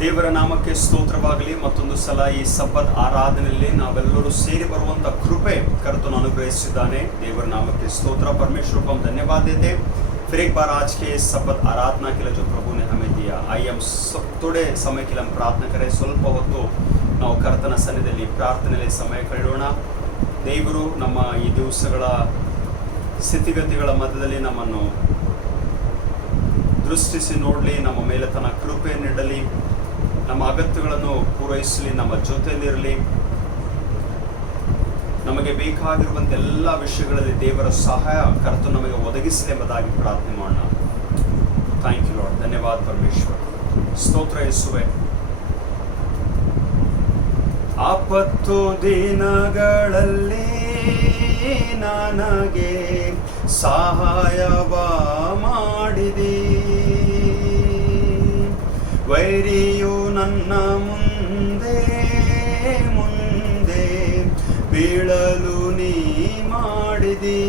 ದೇವರ ನಾಮಕ್ಕೆ ಸ್ತೋತ್ರವಾಗಲಿ. ಮತ್ತೊಂದು ಸಲ ಈ ಸಬ್ಬತ್ ಆರಾಧನೆಯಲ್ಲಿ ನಾವೆಲ್ಲರೂ ಸೇರಿ ಬರುವಂತ ಕೃಪೆ ಕರ್ತನು ಅನುಗ್ರಹಿಸಿದ್ದಾನೆ. ದೇವರ नामಕ್ಕೆ स्तोत्र। परमेश्वर को हम धन्यवाद देते फिर एक बार आज के सब्बत आराधना के लिए जो प्रभु ने हमें दिया। आइए हम थोड़े समय के लिए हम प्रार्थना करें। ಸ್ವಲ್ಪ ಹೊತ್ತು ನಾವು ಕರ್ತನ ಸನ್ನಿಧಿಯಲ್ಲಿ ಪ್ರಾರ್ಥನೆಯಲ್ಲಿ ಸಮಯ ಕಳೆಯೋಣ। ದೇವರು ನಮ್ಮ ಈ ದಿವಸಗಳ ಸ್ಥಿತಿಗತಿಗಳ ಮಧ್ಯದಲ್ಲಿ ನಮ್ಮನ್ನು ದೃಷ್ಟಿಸಿ ನೋಡಲಿ, ನಮ್ಮ ಮೇಲೆ ತನ್ನ ಕೃಪೆ ನೀಡಲಿ, ನಮ್ಮ ಅಗತ್ಯಗಳನ್ನು ಪೂರೈಸಲಿ, ನಮ್ಮ ಜೊತೆಯಲ್ಲಿರಲಿ, ನಮಗೆ ಬೇಕಾಗಿರುವಂಥ ಎಲ್ಲ ವಿಷಯಗಳಲ್ಲಿ ದೇವರ ಸಹಾಯ ಕರ್ತನು ನಮಗೆ ಒದಗಿಸಲಿ ಎಂಬುದಾಗಿ ಪ್ರಾರ್ಥನೆ ಮಾಡೋಣ। ಥ್ಯಾಂಕ್ ಯು ಲಾರ್ಡ್, ಧನ್ಯವಾದ ಪರಮೇಶ್ವರ, ಸ್ತೋತ್ರ ಯೇಸುವೆ। ಆಪತ್ತು ದಿನಗಳಲ್ಲಿ ನನಗೆ ಸಹಾಯವ ಮಾಡಿದಿ, ವೈರಿಯು ನನ್ನ ಮುಂದೆ ಮುಂದೆ ಬೀಳಲು ನೀ ಮಾಡಿದಿ।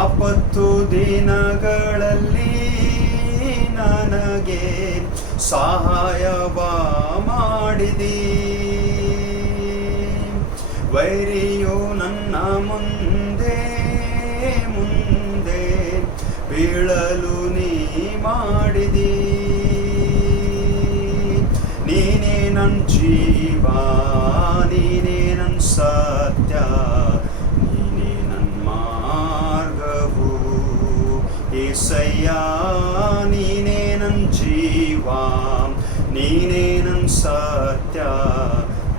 ಆಪತ್ತು ದಿನಗಳಲ್ಲಿ ನನಗೆ ಸಹಾಯವ ಮಾಡಿದಿ, ವೈರಿಯು ನನ್ನ ಮುಂದೆ ಮುಂದೆ ಬೀಳಲು ನೀ ಮಾಡಿದಿ। ನೀನೇ ನನ್ನ ಜೀವ, ನೀನೇ ನನ್ನ ಸತ್ಯ, ನೀನೇ ನನ್ನ ಮಾರ್ಗವು యేసయ్య। ನೀನೇ ನನ್ನ ಜೀವ, ನೀನೇ ನನ್ನ ಸತ್ಯ,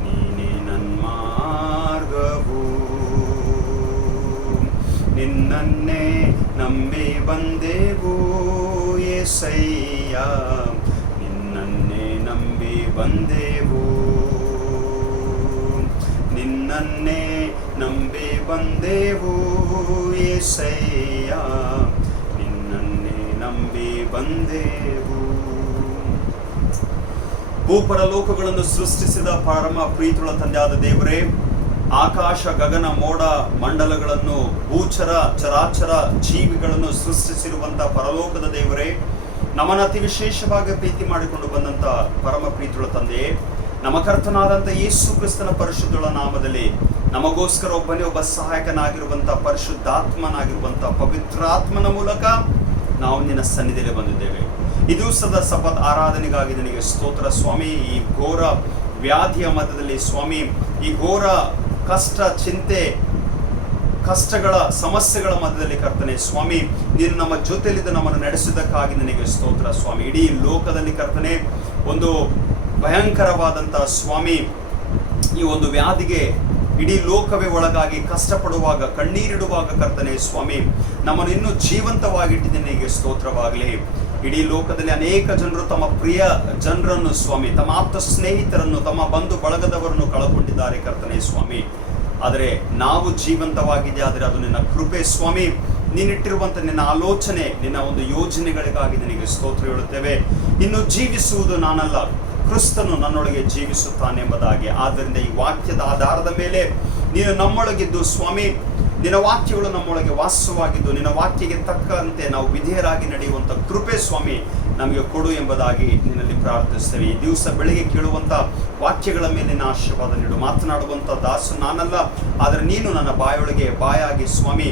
ನೀನೇ ನನ್ನ ಮಾರ್ಗವು। ನಿನ್ನನ್ನೇ ನಂಬಿ ಬಂದೆವು యేసయ్య, ನಿನ್ನನ್ನೇ ನಂಬಿ ಬಂದೆವು, ನಿನ್ನನ್ನೇ ನಂಬಿ ಬಂದೆವು యేసయ్య, ನಿನ್ನನ್ನೇ ನಂಬಿ ಬಂದೆವು। ಭೂಪರಲೋಕಗಳನ್ನು ಸೃಷ್ಟಿಸಿದ ಪರಮ ಪ್ರೀತಿಯುಳ್ಳ ತಂದೆಯಾದ ದೇವರೇ, ಆಕಾಶ ಗಗನ ಮೋಡ ಮಂಡಲಗಳನ್ನು ಭೂಚರ ಚರಾಚರ ಜೀವಿಗಳನ್ನು ಸೃಷ್ಟಿಸಿರುವಂಥ ಪರಲೋಕದ ದೇವರೇ, ನಮ್ಮನ್ನು ಅತಿ ವಿಶೇಷವಾಗಿ ಪ್ರೀತಿ ಮಾಡಿಕೊಂಡು ಬಂದಂಥ ಪರಮ ಪ್ರೀತಿಯುಳ್ಳ ತಂದೆಯೇ, ನಮ್ಮ ಕರ್ತನಾದಂಥ ಯೇಸು ಕ್ರಿಸ್ತನ ಪರಿಶುದ್ಧಳ ನಾಮದಲ್ಲಿ ನಮಗೋಸ್ಕರ ಒಬ್ಬನೇ ಒಬ್ಬ ಸಹಾಯಕನಾಗಿರುವಂಥ ಪರಿಶುದ್ಧಾತ್ಮನಾಗಿರುವಂಥ ಪವಿತ್ರಾತ್ಮನ ಮೂಲಕ ನಾವು ನಿನ್ನ ಸನ್ನಿಧಿಯಲ್ಲಿ ಬಂದಿದ್ದೇವೆ। ಈ ದಿವಸದ ಸಬ್ಬತ್ ಆರಾಧನೆಗಾಗಿ ನಿನಗೆ ಸ್ತೋತ್ರ ಸ್ವಾಮಿ। ಈ ಘೋರ ವ್ಯಾಧಿಯ ಮಧ್ಯದಲ್ಲಿ ಸ್ವಾಮಿ, ಈ ಘೋರ ಕಷ್ಟ ಚಿಂತೆ ಕಷ್ಟಗಳ ಸಮಸ್ಯೆಗಳ ಮಧ್ಯದಲ್ಲಿ ಕರ್ತನೆ ಸ್ವಾಮಿ, ನೀನು ನಮ್ಮ ಜೊತೆಯಲ್ಲಿದ್ದು ನಮ್ಮನ್ನು ನಡೆಸಿದ್ದಕ್ಕಾಗಿ ನಿನಗೆ ಸ್ತೋತ್ರ ಸ್ವಾಮಿ। ಇಡೀ ಲೋಕದಲ್ಲಿ ಕರ್ತನೆ ಒಂದು ಭಯಂಕರವಾದಂಥ ಸ್ವಾಮಿ ಈ ಒಂದು ವ್ಯಾಧಿಗೆ ಇಡೀ ಲೋಕವೇ ಒಳಗಾಗಿ ಕಷ್ಟಪಡುವಾಗ ಕಣ್ಣೀರಿಡುವಾಗ ಕರ್ತನೆ ಸ್ವಾಮಿ, ನಮ್ಮನ್ನು ಇನ್ನೂ ಜೀವಂತವಾಗಿಟ್ಟಿದ್ದ ನಿನಗೆ ಸ್ತೋತ್ರವಾಗಲಿ। ಇಡೀ ಲೋಕದಲ್ಲಿ ಅನೇಕ ಜನರು ತಮ್ಮ ಪ್ರಿಯ ಜನರನ್ನು ಸ್ವಾಮಿ, ತಮ್ಮ ಆಪ್ತ ಸ್ನೇಹಿತರನ್ನು, ತಮ್ಮ ಬಂಧು ಬಳಗದವರನ್ನು ಕಳಕೊಂಡಿದ್ದಾರೆ ಕರ್ತನೆ ಸ್ವಾಮಿ। ಆದರೆ ನಾವು ಜೀವಂತವಾಗಿದೆ, ಆದರೆ ಅದು ನಿನ್ನ ಕೃಪೆ ಸ್ವಾಮಿ। ನೀನಿಟ್ಟಿರುವಂಥ ನಿನ್ನ ಆಲೋಚನೆ, ನಿನ್ನ ಒಂದು ಯೋಜನೆಗಳಿಗಾಗಿ ನಿನಗೆ ಸ್ತೋತ್ರ ಹೇಳುತ್ತೇವೆ। ಇನ್ನು ಜೀವಿಸುವುದು ನಾನಲ್ಲ, ಕ್ರಿಸ್ತನು ನನ್ನೊಳಗೆ ಜೀವಿಸುತ್ತಾನೆ ಎಂಬುದಾಗಿ। ಆದ್ದರಿಂದ ಈ ವಾಕ್ಯದ ಆಧಾರದ ಮೇಲೆ ನೀನು ನಮ್ಮೊಳಗಿದ್ದು ಸ್ವಾಮಿ, ನಿನ್ನ ವಾಕ್ಯಗಳು ನಮ್ಮೊಳಗೆ ವಾಸವಾಗಿದ್ದು ನಿನ್ನ ವಾಕ್ಯಕ್ಕೆ ತಕ್ಕಂತೆ ನಾವು ವಿಧೇಯರಾಗಿ ನಡೆಯುವಂಥ ಕೃಪೆ ಸ್ವಾಮಿ ನಮಗೆ ಕೊಡು ಎಂಬುದಾಗಿ ನಿನ್ನಲ್ಲಿ ಪ್ರಾರ್ಥಿಸ್ತೇವೆ। ಈ ದಿವಸ ಬೆಳಿಗ್ಗೆ ಕೇಳುವಂಥ ವಾಕ್ಯಗಳ ಮೇಲೆ ನಿನ್ನ ಆಶೀರ್ವಾದ ನೀಡು। ಮಾತನಾಡುವಂಥ ದಾಸು ನಾನಲ್ಲ, ಆದರೆ ನೀನು ನನ್ನ ಬಾಯೊಳಗೆ ಬಾಯಾಗಿ ಸ್ವಾಮಿ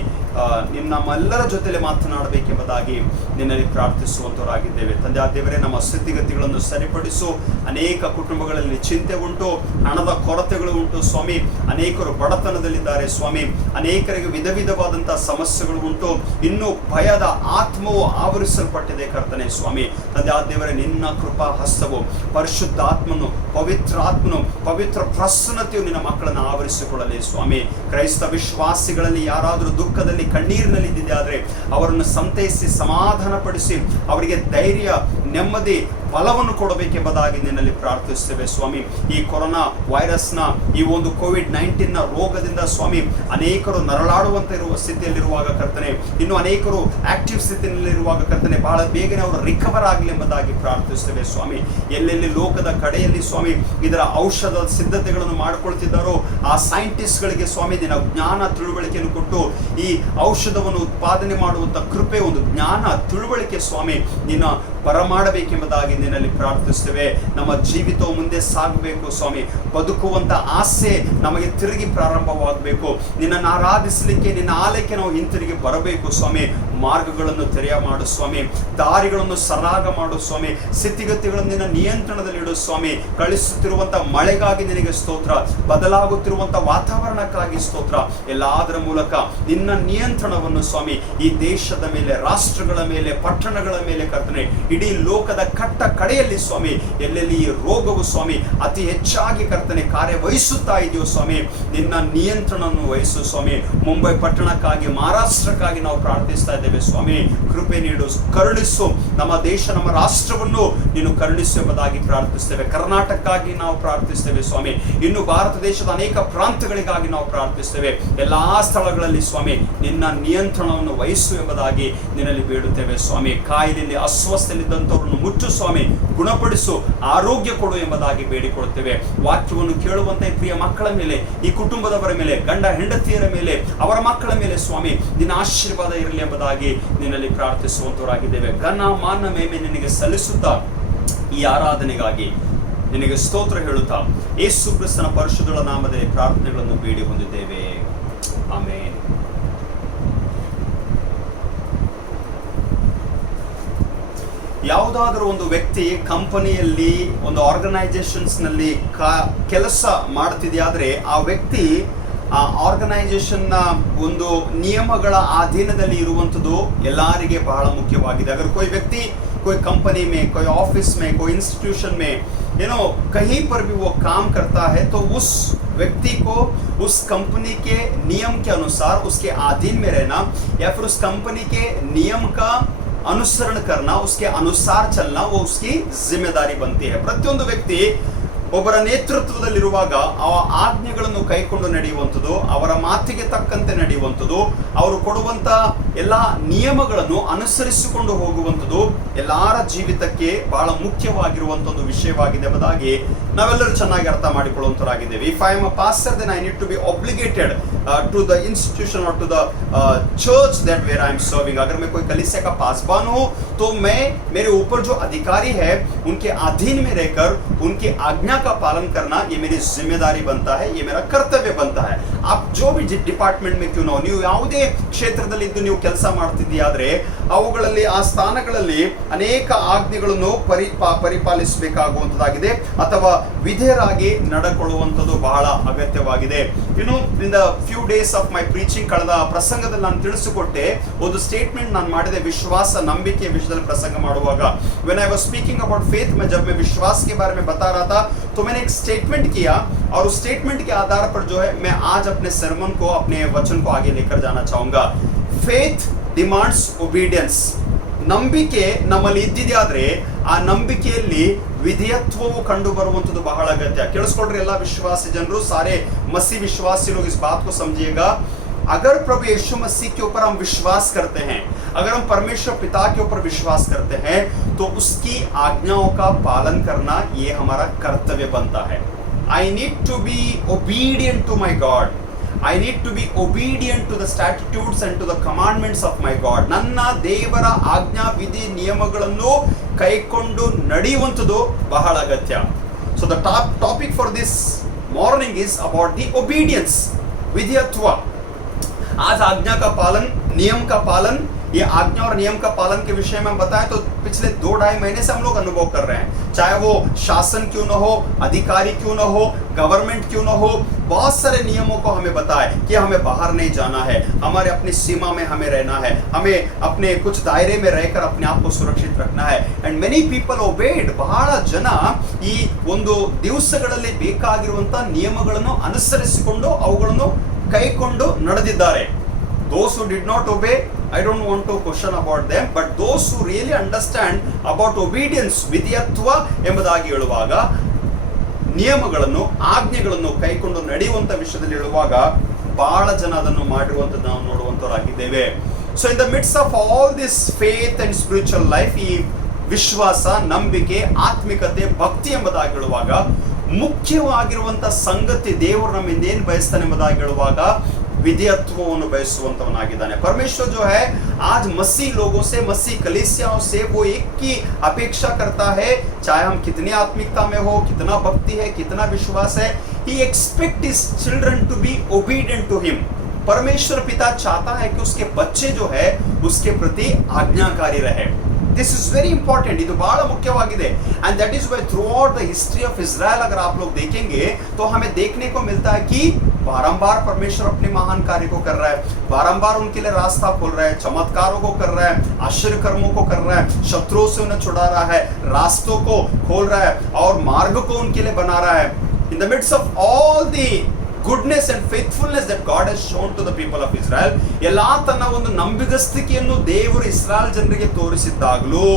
ನಮ್ಮೆಲ್ಲರ ಜೊತೆಲೆ ಮಾತನಾಡಬೇಕೆಂಬುದಾಗಿ ನಿನ್ನಲ್ಲಿ ಪ್ರಾರ್ಥಿಸುವಂತವರಾಗಿದ್ದೇವೆ। ತಂದೆ ದೇವರೇ, ನಮ್ಮ ಸ್ಥಿತಿಗತಿಗಳನ್ನು ಸರಿಪಡಿಸು। ಅನೇಕ ಕುಟುಂಬಗಳಲ್ಲಿ ಚಿಂತೆ ಉಂಟು, ಹಣದ ಕೊರತೆಗಳು ಉಂಟು ಸ್ವಾಮಿ, ಅನೇಕರು ಬಡತನದಲ್ಲಿದ್ದಾರೆ ಸ್ವಾಮಿ, ಅನೇಕರಿಗೆ ವಿಧ ವಿಧವಾದಂಥ ಸಮಸ್ಯೆಗಳು ಉಂಟು, ಇನ್ನೂ ಭಯದ ಆತ್ಮವು ಆವರಿಸಲ್ಪಟ್ಟಿದೆ ಕರ್ತನೆ ಸ್ವಾಮಿ। ತಂದೆ ದೇವರೇ, ನಿನ್ನ ಕೃಪಾ ಹಸ್ತವು, ಪರಿಶುದ್ಧಾತ್ಮನು, ಪವಿತ್ರಾತ್ಮನು, ಪವಿತ್ರ ಪ್ರಸನ್ನತೆಯು ನಿನ್ನ ಮಕ್ಕಳನ್ನು ಆವರಿಸಿಕೊಳ್ಳಲಿ ಸ್ವಾಮಿ। ಕ್ರೈಸ್ತ ವಿಶ್ವಾಸಿಗಳಲ್ಲಿ ಯಾರಾದರೂ ದುಃಖದಲ್ಲಿ ಕಣ್ಣೀರಿನಲ್ಲಿ ಇದ್ದಿದೆ ಆದರೆ ಅವರನ್ನು ಸಂತೈಸಿ ಸಮಾಧಾನ ಪಡಿಸಿ ಅವರಿಗೆ ಧೈರ್ಯ, ನೆಮ್ಮದಿ, ಫಲವನ್ನು ಕೊಡಬೇಕೆಂಬುದಾಗಿ ನಿನ್ನಲ್ಲಿ ಪ್ರಾರ್ಥಿಸ್ತೇವೆ ಸ್ವಾಮಿ। ಈ ಕೊರೋನಾ ವೈರಸ್ನ ಈ ಒಂದು ಕೋವಿಡ್-19 ರೋಗದಿಂದ ಸ್ವಾಮಿ ಅನೇಕರು ನರಳಾಡುವಂತ ಇರುವ ಸ್ಥಿತಿಯಲ್ಲಿರುವಾಗ ಕರ್ತನೆ, ಇನ್ನು ಅನೇಕರು ಆಕ್ಟಿವ್ ಸ್ಥಿತಿಯಲ್ಲಿರುವಾಗ ಕರ್ತನೆ, ಬಹಳ ಬೇಗನೆ ಅವರು ರಿಕವರ್ ಆಗಲಿ ಎಂಬುದಾಗಿ ಪ್ರಾರ್ಥಿಸ್ತೇವೆ ಸ್ವಾಮಿ। ಎಲ್ಲೆಲ್ಲಿ ಲೋಕದ ಕಡೆಯಲ್ಲಿ ಸ್ವಾಮಿ ಇದರ ಔಷಧ ಸಿದ್ಧತೆಗಳನ್ನು ಮಾಡಿಕೊಳ್ತಿದ್ದಾರೋ ಆ ಸೈಂಟಿಸ್ಟ್ಗಳಿಗೆ ಸ್ವಾಮಿ ನಿನ್ನ ಜ್ಞಾನ ತಿಳುವಳಿಕೆಯನ್ನು ಕೊಟ್ಟು ಈ ಔಷಧವನ್ನು ಉತ್ಪಾದನೆ ಮಾಡುವಂಥ ಕೃಪೆ, ಒಂದು ಜ್ಞಾನ ತಿಳುವಳಿಕೆ ಸ್ವಾಮಿ ನಿನ್ನ ಬರಮಾಡಬೇಕೆಂಬುದಾಗಿ ನಿನ್ನಲ್ಲಿ ಪ್ರಾರ್ಥಿಸ್ತೇವೆ. ನಮ್ಮ ಜೀವಿತವು ಮುಂದೆ ಸಾಗಬೇಕು ಸ್ವಾಮಿ. ಬದುಕುವಂತ ಆಸೆ ನಮಗೆ ತಿರುಗಿ ಪ್ರಾರಂಭವಾಗಬೇಕು. ನಿನ್ನನ್ನು ಆರಾಧಿಸಲಿಕ್ಕೆ, ನಿನ್ನ ಆಲಯಕ್ಕೆ ನಾವು ಹಿಂತಿರುಗಿ ಬರಬೇಕು ಸ್ವಾಮಿ. ಮಾರ್ಗಗಳನ್ನು ತೆರೆಯ ಮಾಡು ಸ್ವಾಮಿ. ದಾರಿಗಳನ್ನು ಸರಾಗ ಮಾಡು ಸ್ವಾಮಿ. ಸ್ಥಿತಿಗತಿಗಳನ್ನು ನಿನ್ನ ನಿಯಂತ್ರಣದಲ್ಲಿ ಇಡು ಸ್ವಾಮಿ. ಕಳಿಸುತ್ತಿರುವಂತ ಮಳೆಗಾಗಿ ನಿನಗೆ ಸ್ತೋತ್ರ. ಬದಲಾಗುತ್ತಿರುವಂತ ವಾತಾವರಣಕ್ಕಾಗಿ ಸ್ತೋತ್ರ. ಎಲ್ಲದರ ಮೂಲಕ ನಿನ್ನ ನಿಯಂತ್ರಣವನ್ನು ಸ್ವಾಮಿ ಈ ದೇಶದ ಮೇಲೆ, ರಾಷ್ಟ್ರಗಳ ಮೇಲೆ, ಪಟ್ಟಣಗಳ ಮೇಲೆ ಕರ್ತನೆ, ಇಡೀ ಲೋಕದ ಕಟ್ಟ ಕಡೆಯಲ್ಲಿ ಸ್ವಾಮಿ, ಎಲ್ಲೆಲ್ಲಿ ಈ ರೋಗವು ಸ್ವಾಮಿ ಅತಿ ಹೆಚ್ಚಾಗಿ ಕರ್ತನೆ ಕಾರ್ಯವಹಿಸುತ್ತಾ ಇದೆಯೋ ಸ್ವಾಮಿ, ನಿನ್ನ ನಿಯಂತ್ರಣವನ್ನು ವಹಿಸು ಸ್ವಾಮಿ. ಮುಂಬೈ ಪಟ್ಟಣಕ್ಕಾಗಿ, ಮಹಾರಾಷ್ಟ್ರಕ್ಕಾಗಿ ನಾವು ಪ್ರಾರ್ಥಿಸ್ತಾ ಇದ್ದೇವೆ ಸ್ವಾಮಿ. ಕೃಪೆ ನೀಡು, ಕರುಣಿಸು. ನಮ್ಮ ದೇಶ, ನಮ್ಮ ರಾಷ್ಟ್ರವನ್ನು ನೀನು ಕರುಣಿಸು ಎಂಬುದಾಗಿ ಪ್ರಾರ್ಥಿಸ್ತೇವೆ. ಕರ್ನಾಟಕಕ್ಕಾಗಿ ನಾವು ಪ್ರಾರ್ಥಿಸ್ತೇವೆ ಸ್ವಾಮಿ. ಇನ್ನು ಭಾರತ ದೇಶದ ಅನೇಕ ಪ್ರಾಂತಗಳಿಗಾಗಿ ನಾವು ಪ್ರಾರ್ಥಿಸ್ತೇವೆ. ಎಲ್ಲಾ ಸ್ಥಳಗಳಲ್ಲಿ ಸ್ವಾಮಿ ನಿನ್ನ ನಿಯಂತ್ರಣವನ್ನು ವಹಿಸು ಎಂಬುದಾಗಿ ನಿನ್ನಲ್ಲಿ ಬೇಡುತ್ತೇವೆ ಸ್ವಾಮಿ. ಕಾಯಿಲೆಯಲ್ಲಿ ಅಸ್ವಸ್ಥಲಿದ್ದಂಥವ್ರನ್ನು ಮುಚ್ಚು ಸ್ವಾಮಿ, ಗುಣಪಡಿಸು, ಆರೋಗ್ಯ ಕೊಡು ಎಂಬುದಾಗಿ ಬೇಡಿಕೊಳ್ಳುತ್ತೇವೆ. ವಾಕ್ಯವನ್ನು ಕೇಳುವಂತೆ ಪ್ರಿಯ ಮಕ್ಕಳ ಮೇಲೆ, ಈ ಕುಟುಂಬದವರ ಮೇಲೆ, ಗಂಡ ಹೆಂಡತಿಯರ ಮೇಲೆ, ಅವರ ಮಕ್ಕಳ ಮೇಲೆ ಸ್ವಾಮಿ ನಿನ್ನ ಆಶೀರ್ವಾದ ಇರಲಿ ಎಂಬುದಾಗಿ ನಿನ್ನಲ್ಲಿ ಪ್ರಾರ್ಥಿಸುವಂತವರಾಗಿದ್ದೇವೆ. ಘನ ಮಾನ ಮೇಮೆ ನಿನಗೆ ಸಲ್ಲಿಸುತ್ತಾ ಈ ಆರಾಧನೆಗಾಗಿ ನಿನಗೆ ಸ್ತೋತ್ರ ಹೇಳುತ್ತಾ ಯೇಸು ಕ್ರಿಸ್ತನ ಪರಿಶುದ್ಧ ನಾಮದಲ್ಲಿ ಪ್ರಾರ್ಥನೆಗಳನ್ನು ಬೇಡಿ ಹೊಂದಿದ್ದೇವೆ. ಆಮೆನ್. ಯಾವುದಾದರೂ ಒಂದು ವ್ಯಕ್ತಿ ಕಂಪನಿಯಲ್ಲಿ, ಒಂದು ಆರ್ಗನೈಸೇಷನ್ಸ್ ನಲ್ಲಿ ಕೆಲಸ ಮಾಡ್ತಿದೆಯಾದ್ರೆ ಆ ವ್ಯಕ್ತಿ ಆ ಆರ್ಗನೈಸೇಷನ್ನ ಒಂದು ನಿಯಮಗಳ ಅಧೀನದಲ್ಲಿ ಇರುವಂಥದ್ದು ಎಲ್ಲರಿಗೆ ಬಹಳ ಮುಖ್ಯವಾಗಿದೆ. अगर कोई व्यक्ति कोई कंपनी में, कोई ऑफिस में, कोई इंस्टीट्यूशन में, कहीं पर भी वो काम करता है तो उस व्यक्ति को उस कंपनी के नियम के अनुसार उसके अधीन में रहना, या फिर उस कंपनी के नियम का अनुसरण करना, उसके अनुसार चलना, वो उसकी जिम्मेदारी बनती है. ಪ್ರತಿಯೊಂದು ವ್ಯಕ್ತಿ ಒಬ್ಬರ ನೇತೃತ್ವದಲ್ಲಿರುವಾಗ ಆ ಆಜ್ಞೆಗಳನ್ನು ಕೈಕೊಂಡು ನಡೆಯುವಂಥದ್ದು, ಅವರ ಮಾತಿಗೆ ತಕ್ಕಂತೆ ನಡೆಯುವಂಥದ್ದು, ಅವರು ಕೊಡುವಂತ ಎಲ್ಲ ನಿಯಮಗಳನ್ನು ಅನುಸರಿಸಿಕೊಂಡು ಹೋಗುವಂಥದ್ದು ಎಲ್ಲರ ಜೀವಿತಕ್ಕೆ ಬಹಳ ಮುಖ್ಯವಾಗಿರುವಂತ ಒಂದು ವಿಷಯವಾಗಿದೆ ಎಂಬುದಾಗಿ ನಾವೆಲ್ಲರೂ ಚೆನ್ನಾಗಿ ಅರ್ಥ ಮಾಡಿಕೊಳ್ಳುವಂತರಾಗಿದ್ದೇವೆ. If I am a pastor, then I need to be obligated to the institution or to the church that where I am serving. अगर मैं कोई कलीसिया का पासबान हूँ तो मैं, मेरे ऊपर जो अधिकारी है उनके अधीन में रहकर उनकी आज्ञा का पालन करना ये मेरी जिम्मेदारी बनता है, ये मेरा कर्तव्य बनता है. आप जो भी ಡಿಪಾರ್ಟ್ಮೆಂಟ್ में क्यों ना हो, ನೀವು ಯಾವುದೇ ಕ್ಷೇತ್ರದಲ್ಲಿ ಇದ್ದು ನೀವು ಕೆಲಸ ಮಾಡ್ತಿದ್ದೀಯಾದ್ರೆ ಅವುಗಳಲ್ಲಿ, ಆ ಸ್ಥಾನಗಳಲ್ಲಿ ಅನೇಕ ಆಜ್ಞೆಗಳನ್ನು ಪರಿಪಾಲಿಸಬೇಕಾಗುವಂತದ್ದಾಗಿದೆ ಅಥವಾ ವಿಧೇಯರಾಗಿ ನಡೆಕೊಳ್ಳುವಂಥದ್ದು ಬಹಳ ಅಗತ್ಯವಾಗಿದೆ. ಇನ್ನು in the few days of my preaching, ಕಳೆದ ಪ್ರಸಂಗದಲ್ಲಿ ನಾನು ತಿಳಿಸಿಕೊಟ್ಟೆ, ಒಂದು ಸ್ಟೇಟ್ಮೆಂಟ್ ನಾನು ಮಾಡಿದೆ ವಿಶ್ವಾಸ ನಂಬಿಕೆ ವಿಷಯದಲ್ಲಿ ಪ್ರಸಂಗ ಮಾಡುವಾಗ. when I was speaking about faith, मैं जब मैं विश्वास के बारे में बता रहा था तो मैंने एक स्टेटमेंट किया, और उस स्टेटमेंट के आधार पर जो है मैं आज अपने सर्मन को, अपने वचन को आगे लेकर जाना चाहूंगा. faith demands obedience. ನಂಬಿಕೆ ನಮ್ಮಲ್ಲಿ ಇದ್ದಿದ್ಯಾದ್ರೆ ಆ ನಂಬಿಕೆಯಲ್ಲಿ ವಿಧೇಯತ್ವವು ಕಂಡು ಬರುವಂಥದ್ದು ಬಹಳ ಅಗತ್ಯ. ಕೇಳಿಸ್ಕೊಳ್ರಿ ಎಲ್ಲ ವಿಶ್ವಾಸಿ ಜನರು, सारे मसीह विश्वासी लोग इस बात को समझिएगा. अगर प्रभु यीशु मसीह के ऊपर हम विश्वास करते हैं, अगर हम परमेश्वर पिता के ऊपर विश्वास करते हैं तो उसकी आज्ञाओं का पालन करना ये हमारा कर्तव्य बनता है. I need to be obedient to my God. I need to be obedient to the statutes and to the commandments of my God. ನನ್ನ ದೇವರ ಆಜ್ಞಾ ವಿಧಿ ನಿಯಮಗಳನ್ನು ಕೈಕೊಂಡು ನಡೆಯುವಂಥದ್ದು ಬಹಳ ಅಗತ್ಯ. So the topic for this morning is about the obedience, विधेयत्व. आज आज्ञा का पालन, नियम का पालन, ये आज्ञा और नियम का पालन के विषय में हम बताएं तो पिछले 2-2.5 महीने से हम लोग अनुभव कर रहे हैं. चाहे वो शासन क्यों न हो, अधिकारी क्यों न हो, गवर्नमेंट क्यों न हो, बहुत सारे नियमों को हमें बताए कि हमें बाहर नहीं जाना है, हमारे अपनी सीमा में हमें रहना है, हमें अपने कुछ दायरे में रहकर अपने आप को सुरक्षित रखना है. and many people obeyed. ಬಹಳ ಜನ ಈ ಒಂದು ದಿವಸಗಳಲ್ಲಿ ಬೇಕಾಗಿರುವಂತ ನಿಯಮಗಳನ್ನು ಅನುಸರಿಸಿಕೊಂಡು ಅವುಗಳನ್ನು ಕೈಕೊಂಡು ನಡೆದಿದ್ದಾರೆ. Those who did not obey, I don't want to question about them, but those who really understand about obedience, ವಿಧೇಯತ್ವ ಎಂಬುದಾಗಿ ಹೇಳುವಾಗ, ನಿಯಮಗಳನ್ನು, ಆಜ್ಞೆಗಳನ್ನು ಕೈಕೊಂಡು ನಡೆಯುವಂತ ವಿಷಯದಲ್ಲಿ ಹೇಳುವಾಗ ಬಹಳ ಜನ ಅದನ್ನು ಮಾಡಿರುವಂತದ್ದು ನಾವು ನೋಡುವಂತವರಾಗಿದ್ದೇವೆ. So in the midst of all this faith and spiritual life, ಈ ವಿಶ್ವಾಸ, ನಂಬಿಕೆ, ಆತ್ಮಿಕತೆ, ಭಕ್ತಿ ಎಂಬುದಾಗಿ ಹೇಳುವಾಗ ಮುಖ್ಯವಾಗಿರುವಂತ ಸಂಗತಿ, ದೇವರು ನಮ್ಮಿಂದ ಏನ್ ಬಯಸ್ತಾನೆ ಎಂಬುದಾಗಿ ಹೇಳುವಾಗ ವಿಧೇಯತ್ವವನ್ನು ಬಯಸುವಂತವನಾಗಿದ್ದಾನೆ. परमेश्वर जो है आज मसीह लोगों से, मसीह कलीसियाओं से वो एक की अपेक्षा करता है, चाहे हम कितनी आत्मिकता में हो, कितना भक्ति है, कितना विश्वास है, he expect his children to be obedient to him. परमेश्वर पिता चाहता है कि उसके बच्चे जो है उसके प्रति आज्ञाकारी रहे. This is very important. ಇದು ಬಹಳ ಮುಖ್ಯವಾಗಿದೆ. And that is why throughout the history of Israel अगर आप लोग देखेंगे तो हमें देखने को मिलता है कि बारंबार परमेश्वर अपने महान कार्य को कर रहा है, बारंबार उनके लिए रास्ता खोल रहा है, चमत्कारों को कर रहा है, आश्चर्य कर्मों को कर रहा है, शत्रुओं से उन्हें छुड़ा रहा है, रास्तों को खोल रहा है और मार्ग को उनके लिए बना रहा है. In the midst of all the goodness and faithfulness that God has shown to the people of Israel, ಎಲ್ಲಾ ತನ್ನ ಒಂದು ನಂಬಿಗಸ್ತಿಕೆಯನ್ನು ದೇವರು ಇಸ್ರಾಯೇಲ್ ಜನರಿಗೆ ತೋರಿಸಿದ್ದಾಗಲೂ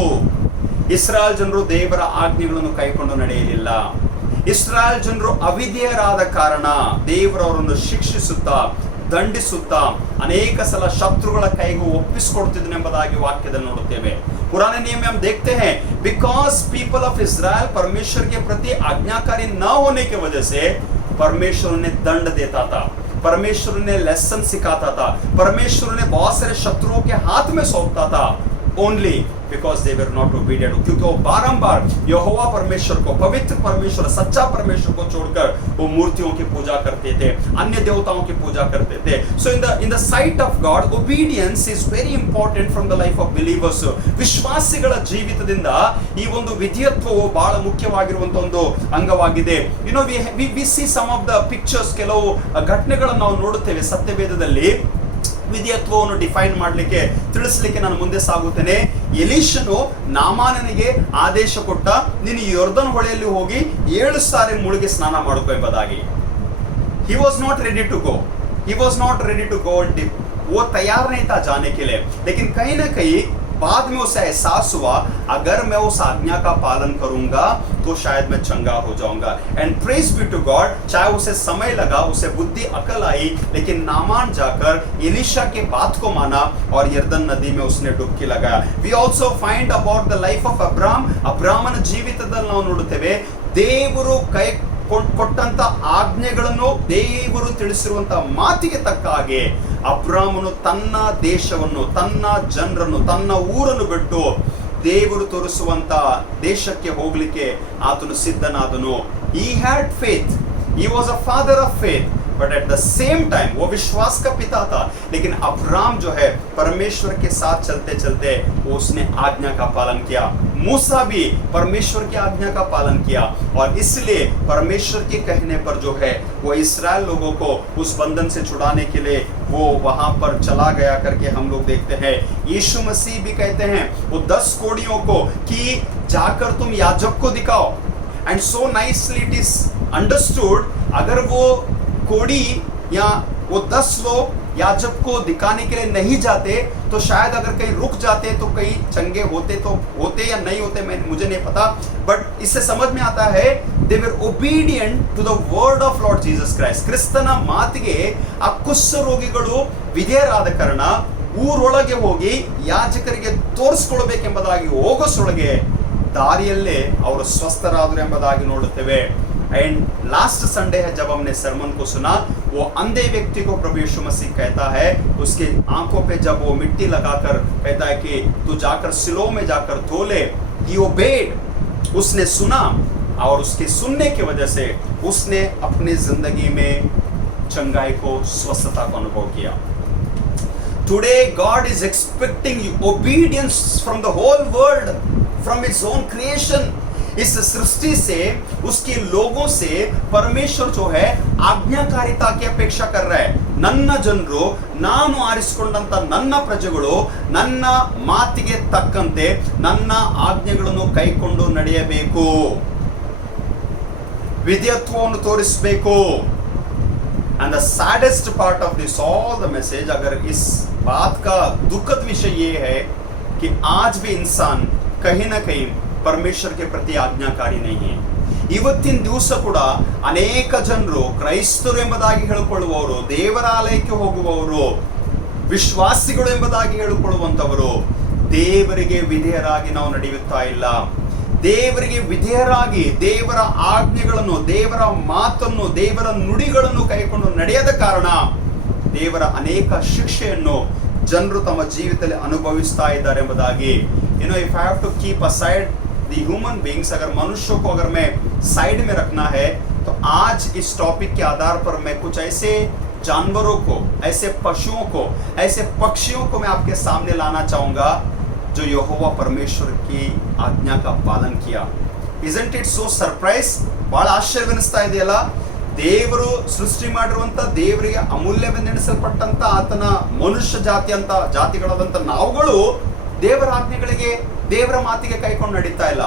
ಇಸ್ರಾಯೇಲ್ ಜನರು ದೇವರ ಆಜ್ಞೆಗಳನ್ನು ಕೈಕೊಂಡು ನಡೆಯಲಿಲ್ಲ. ಇಸ್ರಾಯೇಲ್ ಜನರು ಅವಿಧೇಯರಾದ ಕಾರಣ ದೇವರು ಅವರನ್ನು ಶಿಕ್ಷಿಸುತ್ತಾ, ದಂಡಿಸುತ್ತಾ ಅನೇಕ ಸಲ ಶತ್ರುಗಳ ಕೈಗೂ ಒಪ್ಪಿಸಿಕೊಡ್ತಿದ್ದನೆಂಬುದಾಗಿ ವಾಕ್ಯದಲ್ಲಿ ನೋಡುತ್ತೇವೆ. पुराने नियम में हम देखते हैं बिकॉज पीपल ऑफ इजराइल परमेश्वर के प्रति आज्ञाकारी न होने की वजह से परमेश्वर उन्हें दंड देता था, परमेश्वर उन्हें लेसन सिखाता था, परमेश्वर उन्हें बहुत सारे शत्रुओं के हाथ में सौंपता था. Only because they were not obedient. क्योंकि वो बारंबार यहोवा परमेश्वर को, पवित्र परमेश्वर, सच्चा परमेश्वर को छोड़कर वो मूर्तियों की पूजा करते थे, अन्य देवताओं की पूजा करते थे. So in the sight of God obedience is very important from the life of believers. ವಿಶ್ವಾಸಿಗಳ ಜೀವಿತದಿಂದ ಈ ಒಂದು ವಿಧೇಯತ್ವವು ಬಹಳ ಮುಖ್ಯವಾಗಿರುವಂತಹ ಒಂದು ಅಂಗವಾಗಿದೆ. You know we see some of the pictures, ಕೆಲವು ಘಟನೆಗಳನ್ನು ನಾವು ನೋಡುತ್ತೇವೆ ಸತ್ಯವೇದದಲ್ಲಿ. ವಿಧೇಯತ್ವವನ್ನು ಡಿಫೈನ್ ಮಾಡಲಿಕ್ಕೆ, ತಿಳಿಸಲಿಕ್ಕೆ ನಾನು ಮುಂದೆ ಸಾಗುತ್ತೇನೆ. ಎಲೀಷನು ನಾಮಾನನಿಗೆ ಆದೇಶ ಕೊಟ್ಟ, ನೀನು ಯೊರ್ದನ್ ಹೊಳೆಯಲ್ಲಿ ಹೋಗಿ 7 ಸಾರಿ ಮುಳುಗಿ ಸ್ನಾನ ಮಾಡ್ಕೋ ಎಂಬುದಾಗಿ. he was not ready to go, he was not ready to go and dip. वो तैयार नहीं था जाने के लिए, लेकिन कहीं ना कहीं बाद में उसे एहसास हुआ, अगर मैं उस आज्ञा का पालन करूंगा तो शायद मैं चंगा हो जाऊंगा. And praise be to God, चाहे उसे समय लगा, उसे बुद्धि अकल आई, लेकिन नामान जाकर एलीशा के बात को माना और यर्दन नदी में उसने डुबकी लगाया. We also find about the life of Abram. ಅಬ್ರಾಮನ ಜೀವಿತದಲ್ಲಿ ನಾವು ನೋಡುತ್ತೇವೆ, ದೇವರು ಕೈ ಕೊಟ್ಟಂತ ಆಜ್ಞೆಗಳನ್ನು, ದೇವರು ತಿಳಿಸಿರುವಂತ ಮಾತಿಗೆ ತಕ್ಕ ಹಾಗೆ ಅಬ್ರಾಮನು ತನ್ನ ದೇಶವನ್ನು, ತನ್ನ ಜನರನ್ನು, ತನ್ನ ಊರನ್ನು ಬಿಟ್ಟು ದೇವರು ತೋರಿಸುವಂತ ದೇಶಕ್ಕೆ ಹೋಗ್ಲಿಕ್ಕೆ ಆತನು ಸಿದ್ಧನಾದನು. he had faith, he was a father of faith, but at the same time वो विश्वास का पिता था. लेकिन अब्राम जो है परमेश्वर के साथ चलते चलते उसने आज्ञा का पालन किया. मूसा भी परमेश्वर की आज्ञा का पालन किया और इसलिए परमेश्वर के कहने पर जो है वो इस्राएल लोगों को उस बंधन से छुड़ाने के लिए वो वहां पर चला गया करके हम लोग देखते हैं. यीशु मसीह भी कहते हैं वो 10 कोड़ियों को कि जाकर तुम याजक को दिखाओ. And so nicely it is understood, अगर वो कोड़ी या वो 10 लोग याजक को दिखाने के लिए नहीं जाते तो शायद अगर कहीं रुक जाते तो कहीं चंगे होते, तो होते या नहीं होते मुझे नहीं पता. बट इससे समझ में आता है they were obedient to the word of Lord Jesus Christ. ಕ್ರಿಸ್ತನ ಮಾತಿಗೆ ಆ ಕುಷ್ಠ ರೋಗಿಗಳು ವಿಧೇಯರಾದ ಕಾರಣ ಊರೊಳಗೆ ಹೋಗಿ ಯಾಜಕರಿಗೆ ತೋರಿಸ್ಕೊಳ್ಬೇಕೆಂಬುದಾಗಿ ಹೋಗೋಸೊಳಗೆ ದಾರಿಯಲ್ಲೇ ಅವರು ಸ್ವಸ್ಥರಾದರು ಎಂಬುದಾಗಿ ನೋಡುತ್ತೇವೆ. एंड लास्ट संडे है जब हमने सरमन को सुना, वो अंधे व्यक्ति को प्रभु यीशु मसीह कहता है, उसके आंखों पे जब वो मिट्टी लगाकर कहता है कि तू जाकर सिलो में जाकर धो ले. he obeyed, उसने सुना और उसके सुनने की वजह से उसने अपनी जिंदगी में चंगाई को, स्वस्थता को अनुभव किया. Today God is expecting obedience from the whole world, from its own creation. इस सृष्टि से, उसके लोगों से परमेश्वर जो है आज्ञाकारिता की अपेक्षा कर रहा है. ನನ್ನ ಜನರು, ನಾನು ಆರಿಸಿಕೊಂಡಂತ ನನ್ನ ಪ್ರಜೆಗಳು ನನ್ನ ಮಾತಿಗೆ ತಕ್ಕಂತೆ ನನ್ನ ಆಜ್ಞೆಗಳನ್ನು ಕೈಕೊಂಡು ನಡೆಯಬೇಕು, ವಿಧೇಯತ್ವವನ್ನು ತೋರಿಸಬೇಕು. And the saddest part of this all the message, अगर इस बात का दुखद विषय ये है कि आज भी इंसान कहीं ना कहीं परमेश्वर के प्रति आज्ञाकारी नहीं है. ಇವತ್ತಿನ ದಿವಸ ಕೂಡ ಅನೇಕ ಜನರು ಕ್ರೈಸ್ತರು ಎಂಬುದಾಗಿ ಹೇಳಿಕೊಳ್ಳುವವರು, ದೇವರಾಲಯಕ್ಕೆ ಹೋಗುವವರು, ವಿಶ್ವಾಸಿಗಳು ಎಂಬುದಾಗಿ ಹೇಳಿಕೊಳ್ಳುವಂತವರು ದೇವರಿಗೆ ವಿಧೇಯರಾಗಿ ನಾವು ನಡೆಯುತ್ತಾ ಇಲ್ಲ. ದೇವರಿಗೆ ವಿಧೇಯರಾಗಿ ದೇವರ ಆಜ್ಞೆಗಳನ್ನು, ದೇವರ ಮಾತನ್ನು, ದೇವರ ನುಡಿಗಳನ್ನು ಕೈಕೊಂಡು ನಡೆಯದ ಕಾರಣ ದೇವರ ಅನೇಕ ಶಿಕ್ಷೆಯನ್ನು ಜನರು ತಮ್ಮ ಜೀವಿತದಲ್ಲಿ ಅನುಭವಿಸ್ತಾ ಇದ್ದಾರೆ ಎಂಬುದಾಗಿ. If I have to keep aside the human beings, अगर मनुष्यों को अगर मैं साइड में रखना है, तो आज इस टॉपिक के आधार पर मैं कुछ ऐसे जानवरों को, ऐसे पशुओं को, ऐसे पक्षियों को मैं आपके सामने लाना चाहूंगा जो यहोवा परमेश्वर की आज्ञा का पालन किया. Isn't it so surprise? ಬಹಳ ಆಶ್ಚರ್ಯವೆನಿಸ್ತಾ ಇದೆಯಲ್ಲ. ದೇವರು ಸೃಷ್ಟಿ ಮಾಡಿರುವಂತ, ದೇವರಿಗೆ ಅಮೂಲ್ಯವೆಂದೆಣಿಸಲ್ಪಟ್ಟಂತ ಆತನ ಮನುಷ್ಯ ಜಾತಿಗಳಾದಂತ ನಾವುಗಳು ದೇವರ ಆಜ್ಞೆಗಳಿಗೆ, ದೇವರ ಮಾತಿಗೆ ಕೈಕೊಂಡು ನಡೀತಾ ಇಲ್ಲ.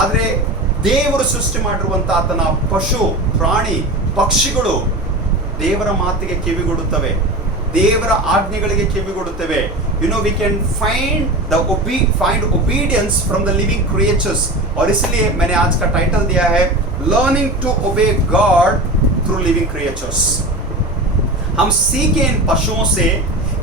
ಆದ್ರೆ ದೇವರು ಸೃಷ್ಟಿ ಮಾಡಿರುವಂತ ಆತನ ಪಶು, ಪ್ರಾಣಿ, ಪಕ್ಷಿಗಳು ದೇವರ ಮಾತಿಗೆ ಕಿವಿಗೊಡುತ್ತವೆ, ದೇವರ ಆಜ್ಞೆಗಳಿಗೆ ಕಿವಿಗೊಡುತ್ತವೆ. we can find obedience from the living creatures. और इसलिए मैंने आज का टाइटल दिया है learning to obey God through living creatures. हम सीखे इन पशुओं से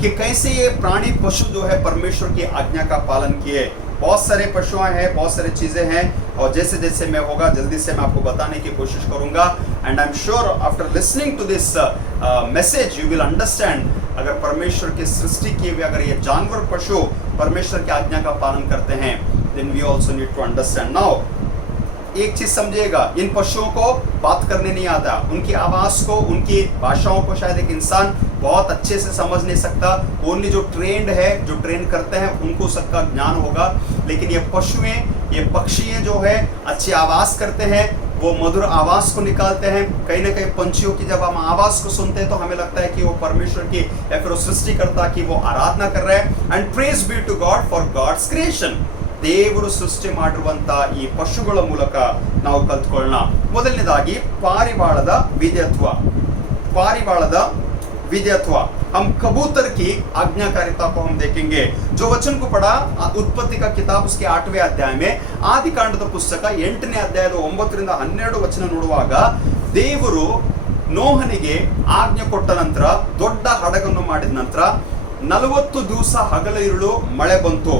कि कैसे ये प्राणी पशु जो है परमेश्वर की आज्ञा का पालन किए. बहुत सारे पशु हैं, बहुत सारी चीजें हैं, और जैसे जैसे मैं होगा जल्दी से मैं आपको बताने की कोशिश करूंगा. And I am sure after listening to this message you will understand, अगर परमेश्वर की सृष्टि किए हुए अगर ये जानवर पशु परमेश्वर की आज्ञा का पालन करते हैं, then we also need to understand. Now एक चीज समझिएगा, इन पशुओं को बात करने नहीं आता, उनकी आवाज को, उनकी भाषाओं को शायद एक इंसान बहुत अच्छे से समझ नहीं सकता. ओनली जो ट्रेंड है, जो ट्रेन करते हैं, उनको सबका ज्ञान होगा. लेकिन ये पशुएं, ये पक्षी जो है अच्छी आवाज करते हैं, वो मधुर आवाज को निकालते हैं. कहीं ना कहीं पंछियों की जब हम आवाज को सुनते हैं तो हमें लगता है कि वो परमेश्वर की या फिर सृष्टिकर्ता की वो आराधना कर रहे हैं. And praise be to God for God's creation. ದೇವರು ಸೃಷ್ಟಿ ಮಾಡಿರುವಂತ ಈ ಪಶುಗಳ ಮೂಲಕ ನಾವು ಕಲ್ತ್ಕೊಳ್ಳೋಣ. ಮೊದಲನೇದಾಗಿ ಪಾರಿವಾಳದ विधेयत्व. हम कबूतर की आज्ञाकारिता को हम देखेंगे. जो वचन को पढ़ा उत्पत्ति का किताब उसके 8वें अध्याय में, ಆದಿಕಾಂಡದ ಪುಸ್ತಕ 8ನೇ ಅಧ್ಯಾಯದ 9ರಿಂದ 12 ವಚನ ನೋಡುವಾಗ, ದೇವರು ನೋಹನಿಗೆ ಆಜ್ಞೆ ಕೊಟ್ಟ ನಂತರ, ದೊಡ್ಡ ಹಡಗನ್ನು ಮಾಡಿದ ನಂತರ 40 ದಿವಸ ಹಗಲ ಇರುಳು ಮಳೆ ಬಂತು.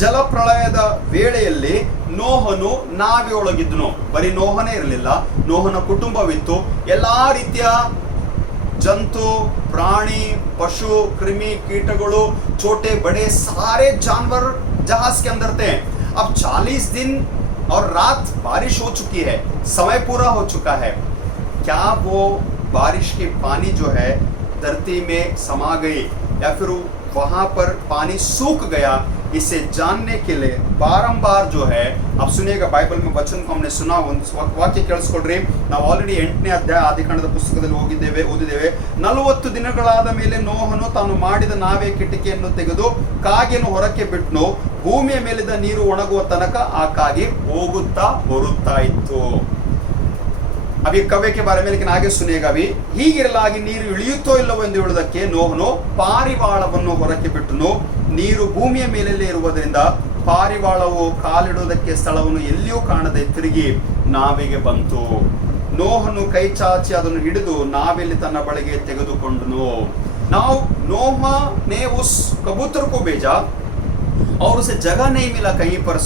ಜಲಪ್ರಳಯದ ವೇಳೆಯಲ್ಲಿ ನೋಹನು ನಾವೆಯೊಳಗಿದ್ದನು. ಬರೀ ನೋಹನೇ ಇರಲಿಲ್ಲ, ನೋಹನ ಕುಟುಂಬವಿತ್ತು. ಎಲ್ಲಾ ರೀತಿಯ जंतु, प्राणी, पशु, कृमि, कीटಗಳು, छोटे बड़े सारे जानवर जहाज के अंदर थे. अब 40 दिन और रात बारिश हो चुकी है, समय पूरा हो चुका है. क्या वो बारिश के पानी जो है धरती में समा गई या फिर वहां पर पानी सूख गया, इसे जानने के लिए बारंबार जो है, अब सुनिएगा बाइबल में वचन को हमने सुना, ವಾಕ್ಯ ಕೇಳಿಸ್ಕೊಳ್ರಿ. ನಾವು ಆಲ್ರೆಡಿ 8ನೇ ಅಧ್ಯಾಯ ಆದಿಕಾಂಡದ ಪುಸ್ತಕದಲ್ಲಿ ಓದಿದ್ದೇವೆ. 40 ದಿನಗಳಾದ ಮೇಲೆ ನೋಹನು ತಾನು ಮಾಡಿದ ನಾವೆ ಕಿಟಕಿಯನ್ನು ತೆಗೆದು ಕಾಗೆಯನ್ನು ಹೊರಕ್ಕೆ ಬಿಟ್ಟನು. ಭೂಮಿಯ ಮೇಲಿದ್ದ ನೀರು ಒಣಗುವ ತನಕ ಆ ಕಾಗೆ ಹೋಗುತ್ತಾ ಬರುತ್ತಾ ಇತ್ತು. ಅಭಿ ಕವ್ಯ के बारे में लेकिन आगे सुनिएगा अभी. ಹೀಗಿರಲಾಗಿ ನೀರು ಇಳಿಯುತ್ತೋ ಇಲ್ಲವೋ ಎಂದು ಹೇಳುವುದಕ್ಕೆ ನೋಹನು ಪಾರಿವಾಳವನ್ನು ಹೊರಕ್ಕೆ ಬಿಟ್ಟನು. ನೀರು ಭೂಮಿಯ ಮೇಲೆಲ್ಲೇ ಇರುವುದರಿಂದ ಪಾರಿವಾಳವು ಕಾಲಿಡುವುದಕ್ಕೆ ಸ್ಥಳವನ್ನು ಎಲ್ಲಿಯೂ ಕಾಣದೆ ತಿರುಗಿ ನಾವೆಗೆ ಬಂತು. ನೋಹನು ಕೈ ಚಾಚಿ ಅದನ್ನು ಹಿಡಿದು ನಾವೆಲ್ಲಿ ತನ್ನ ಬಳಿಗೆ ತೆಗೆದುಕೊಂಡನು. ನಾವು नोह ने उस कबूतर को भेजा और उसे जगह नहीं मिला कहीं पर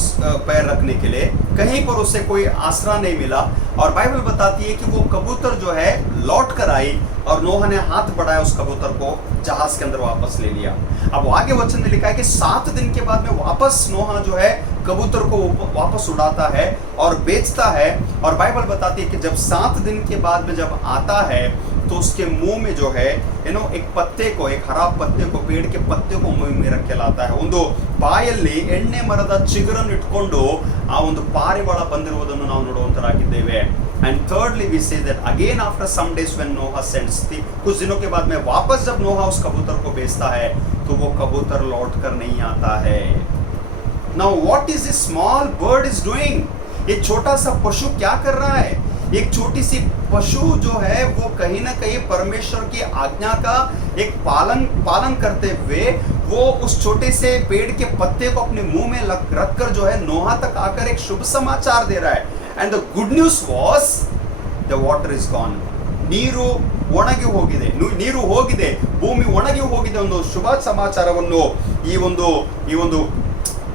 पैर रखने के लिए, कहीं पर उसे कोई आसरा नहीं मिला. और बाइबल बताती है कि वो कबूतर जो है लौट कर आई और नोह ने हाथ बढ़ाया उस कबूतर को जहाज के अंदर वापस ले लिया. अब आगे वचन में लिखा है कि 7 दिन के बाद में वापस नोह जो है कबूतर को वापस उड़ाता है और बेचता है. और बाइबल बताती है कि जब 7 दिन के बाद में जब आता है तो उसके मुंह में जो है एक पत्ते को, एक हरा पत्ते को, पेड़ के पत्ते को मुंह में रख के लाता है. ಒಂದು ಬಾಯಲ್ಲಿ ಎಣ್ಣೆ ಮರದ ಚಿಗುರನ್ನು ಇಟ್ಕೊಂಡು ಆ ಒಂದು ಪಾರಿವಾಳ ಬಂದಿರುವುದನ್ನು ನಾವು ನೋಡುವಂತರಾಗಿದ್ದೇವೆ. And thirdly we say that again after some days when Noah sends कुछ दिनों के बाद में वापस जब नोहा उस कबूतर को बेचता है तो वो कबूतर लौट कर नहीं आता है. Now what is this small bird is doing? ये छोटा सा पशु क्या कर रहा है? एक छोटी सी पशु जो है वो कहीं ना कहीं परमेश्वर की आज्ञा का एक पालन करते हुए वो उस छोटे से पेड़ के पत्ते को अपने मुंह में रखकर जो है नोहा तक आकर एक शुभ समाचार दे रहा है. And the good news was the water is gone. ನೀರು ಒಣಗಿ ಹೋಗಿದೆ, ಭೂಮಿ ಒಣಗಿ ಹೋಗಿದೆ. ಒಂದು ಶುಭ ಸಮಾಚಾರವನ್ನು ಈ ಒಂದು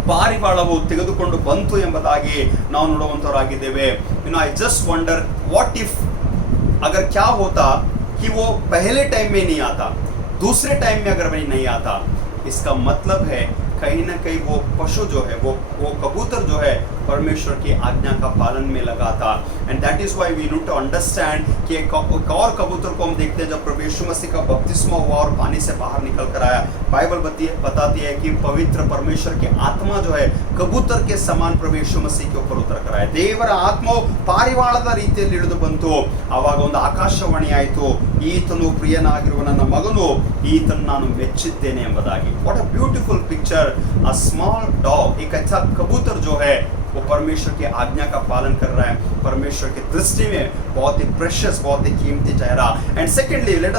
ಪಾರಿವಾಳವು ತೆಗೆದುಕೊಂಡು ಬಂತು ಎಂಬುದಾಗಿ ನಾವು ನೋಡುವಂತವರಾಗಿದ್ದೇವೆ. I just wonder what if अगर क्या होता कि वो पहले टाइम में नहीं आता, दूसरे टाइम में अगर नहीं आता, इसका मतलब है कहीं ना कहीं वो पशु जो है, वो कबूतर जो है परमेश्वर की आज्ञा का पालन में लगा था। And that is why we need to understand कि एक और कबूतर को हम देखते हैं जब प्रभु यीशु मसीह का बपतिस्मा हुआ और पानी से बाहर निकल कर आया। बाइबल बताती है कि पवित्र परमेश्वर की आत्मा जो है कबूतर के समान प्रभु यीशु मसीह के ऊपर उतर कर आया। ದೇವರ ಆತ್ಮವು ಪಾರಿವಾಳದ ರೀತಿಯಲ್ಲಿ ಇಳಿದು ಬಂತು। ಆವಾಗ ಒಂದು ಆಕಾಶವಾಣಿ ಆಯಿತು, ಈತನು ಪ್ರಿಯನಾಗಿರುವ ನನ್ನ ಮಗನು, ಈತನು ನಾನು ಮೆಚ್ಚಿದ್ದೇನೆ ಎಂಬುದಾಗಿ। What a beautiful picture. A small dog, एक अच्छा कबूतर जो है वो परमेश्वर की आज्ञा का पालन कर रहा है, परमेश्वर की दृष्टि में बहुत ही प्रेशियस, बहुत ही कीमती ठहरा। And secondly let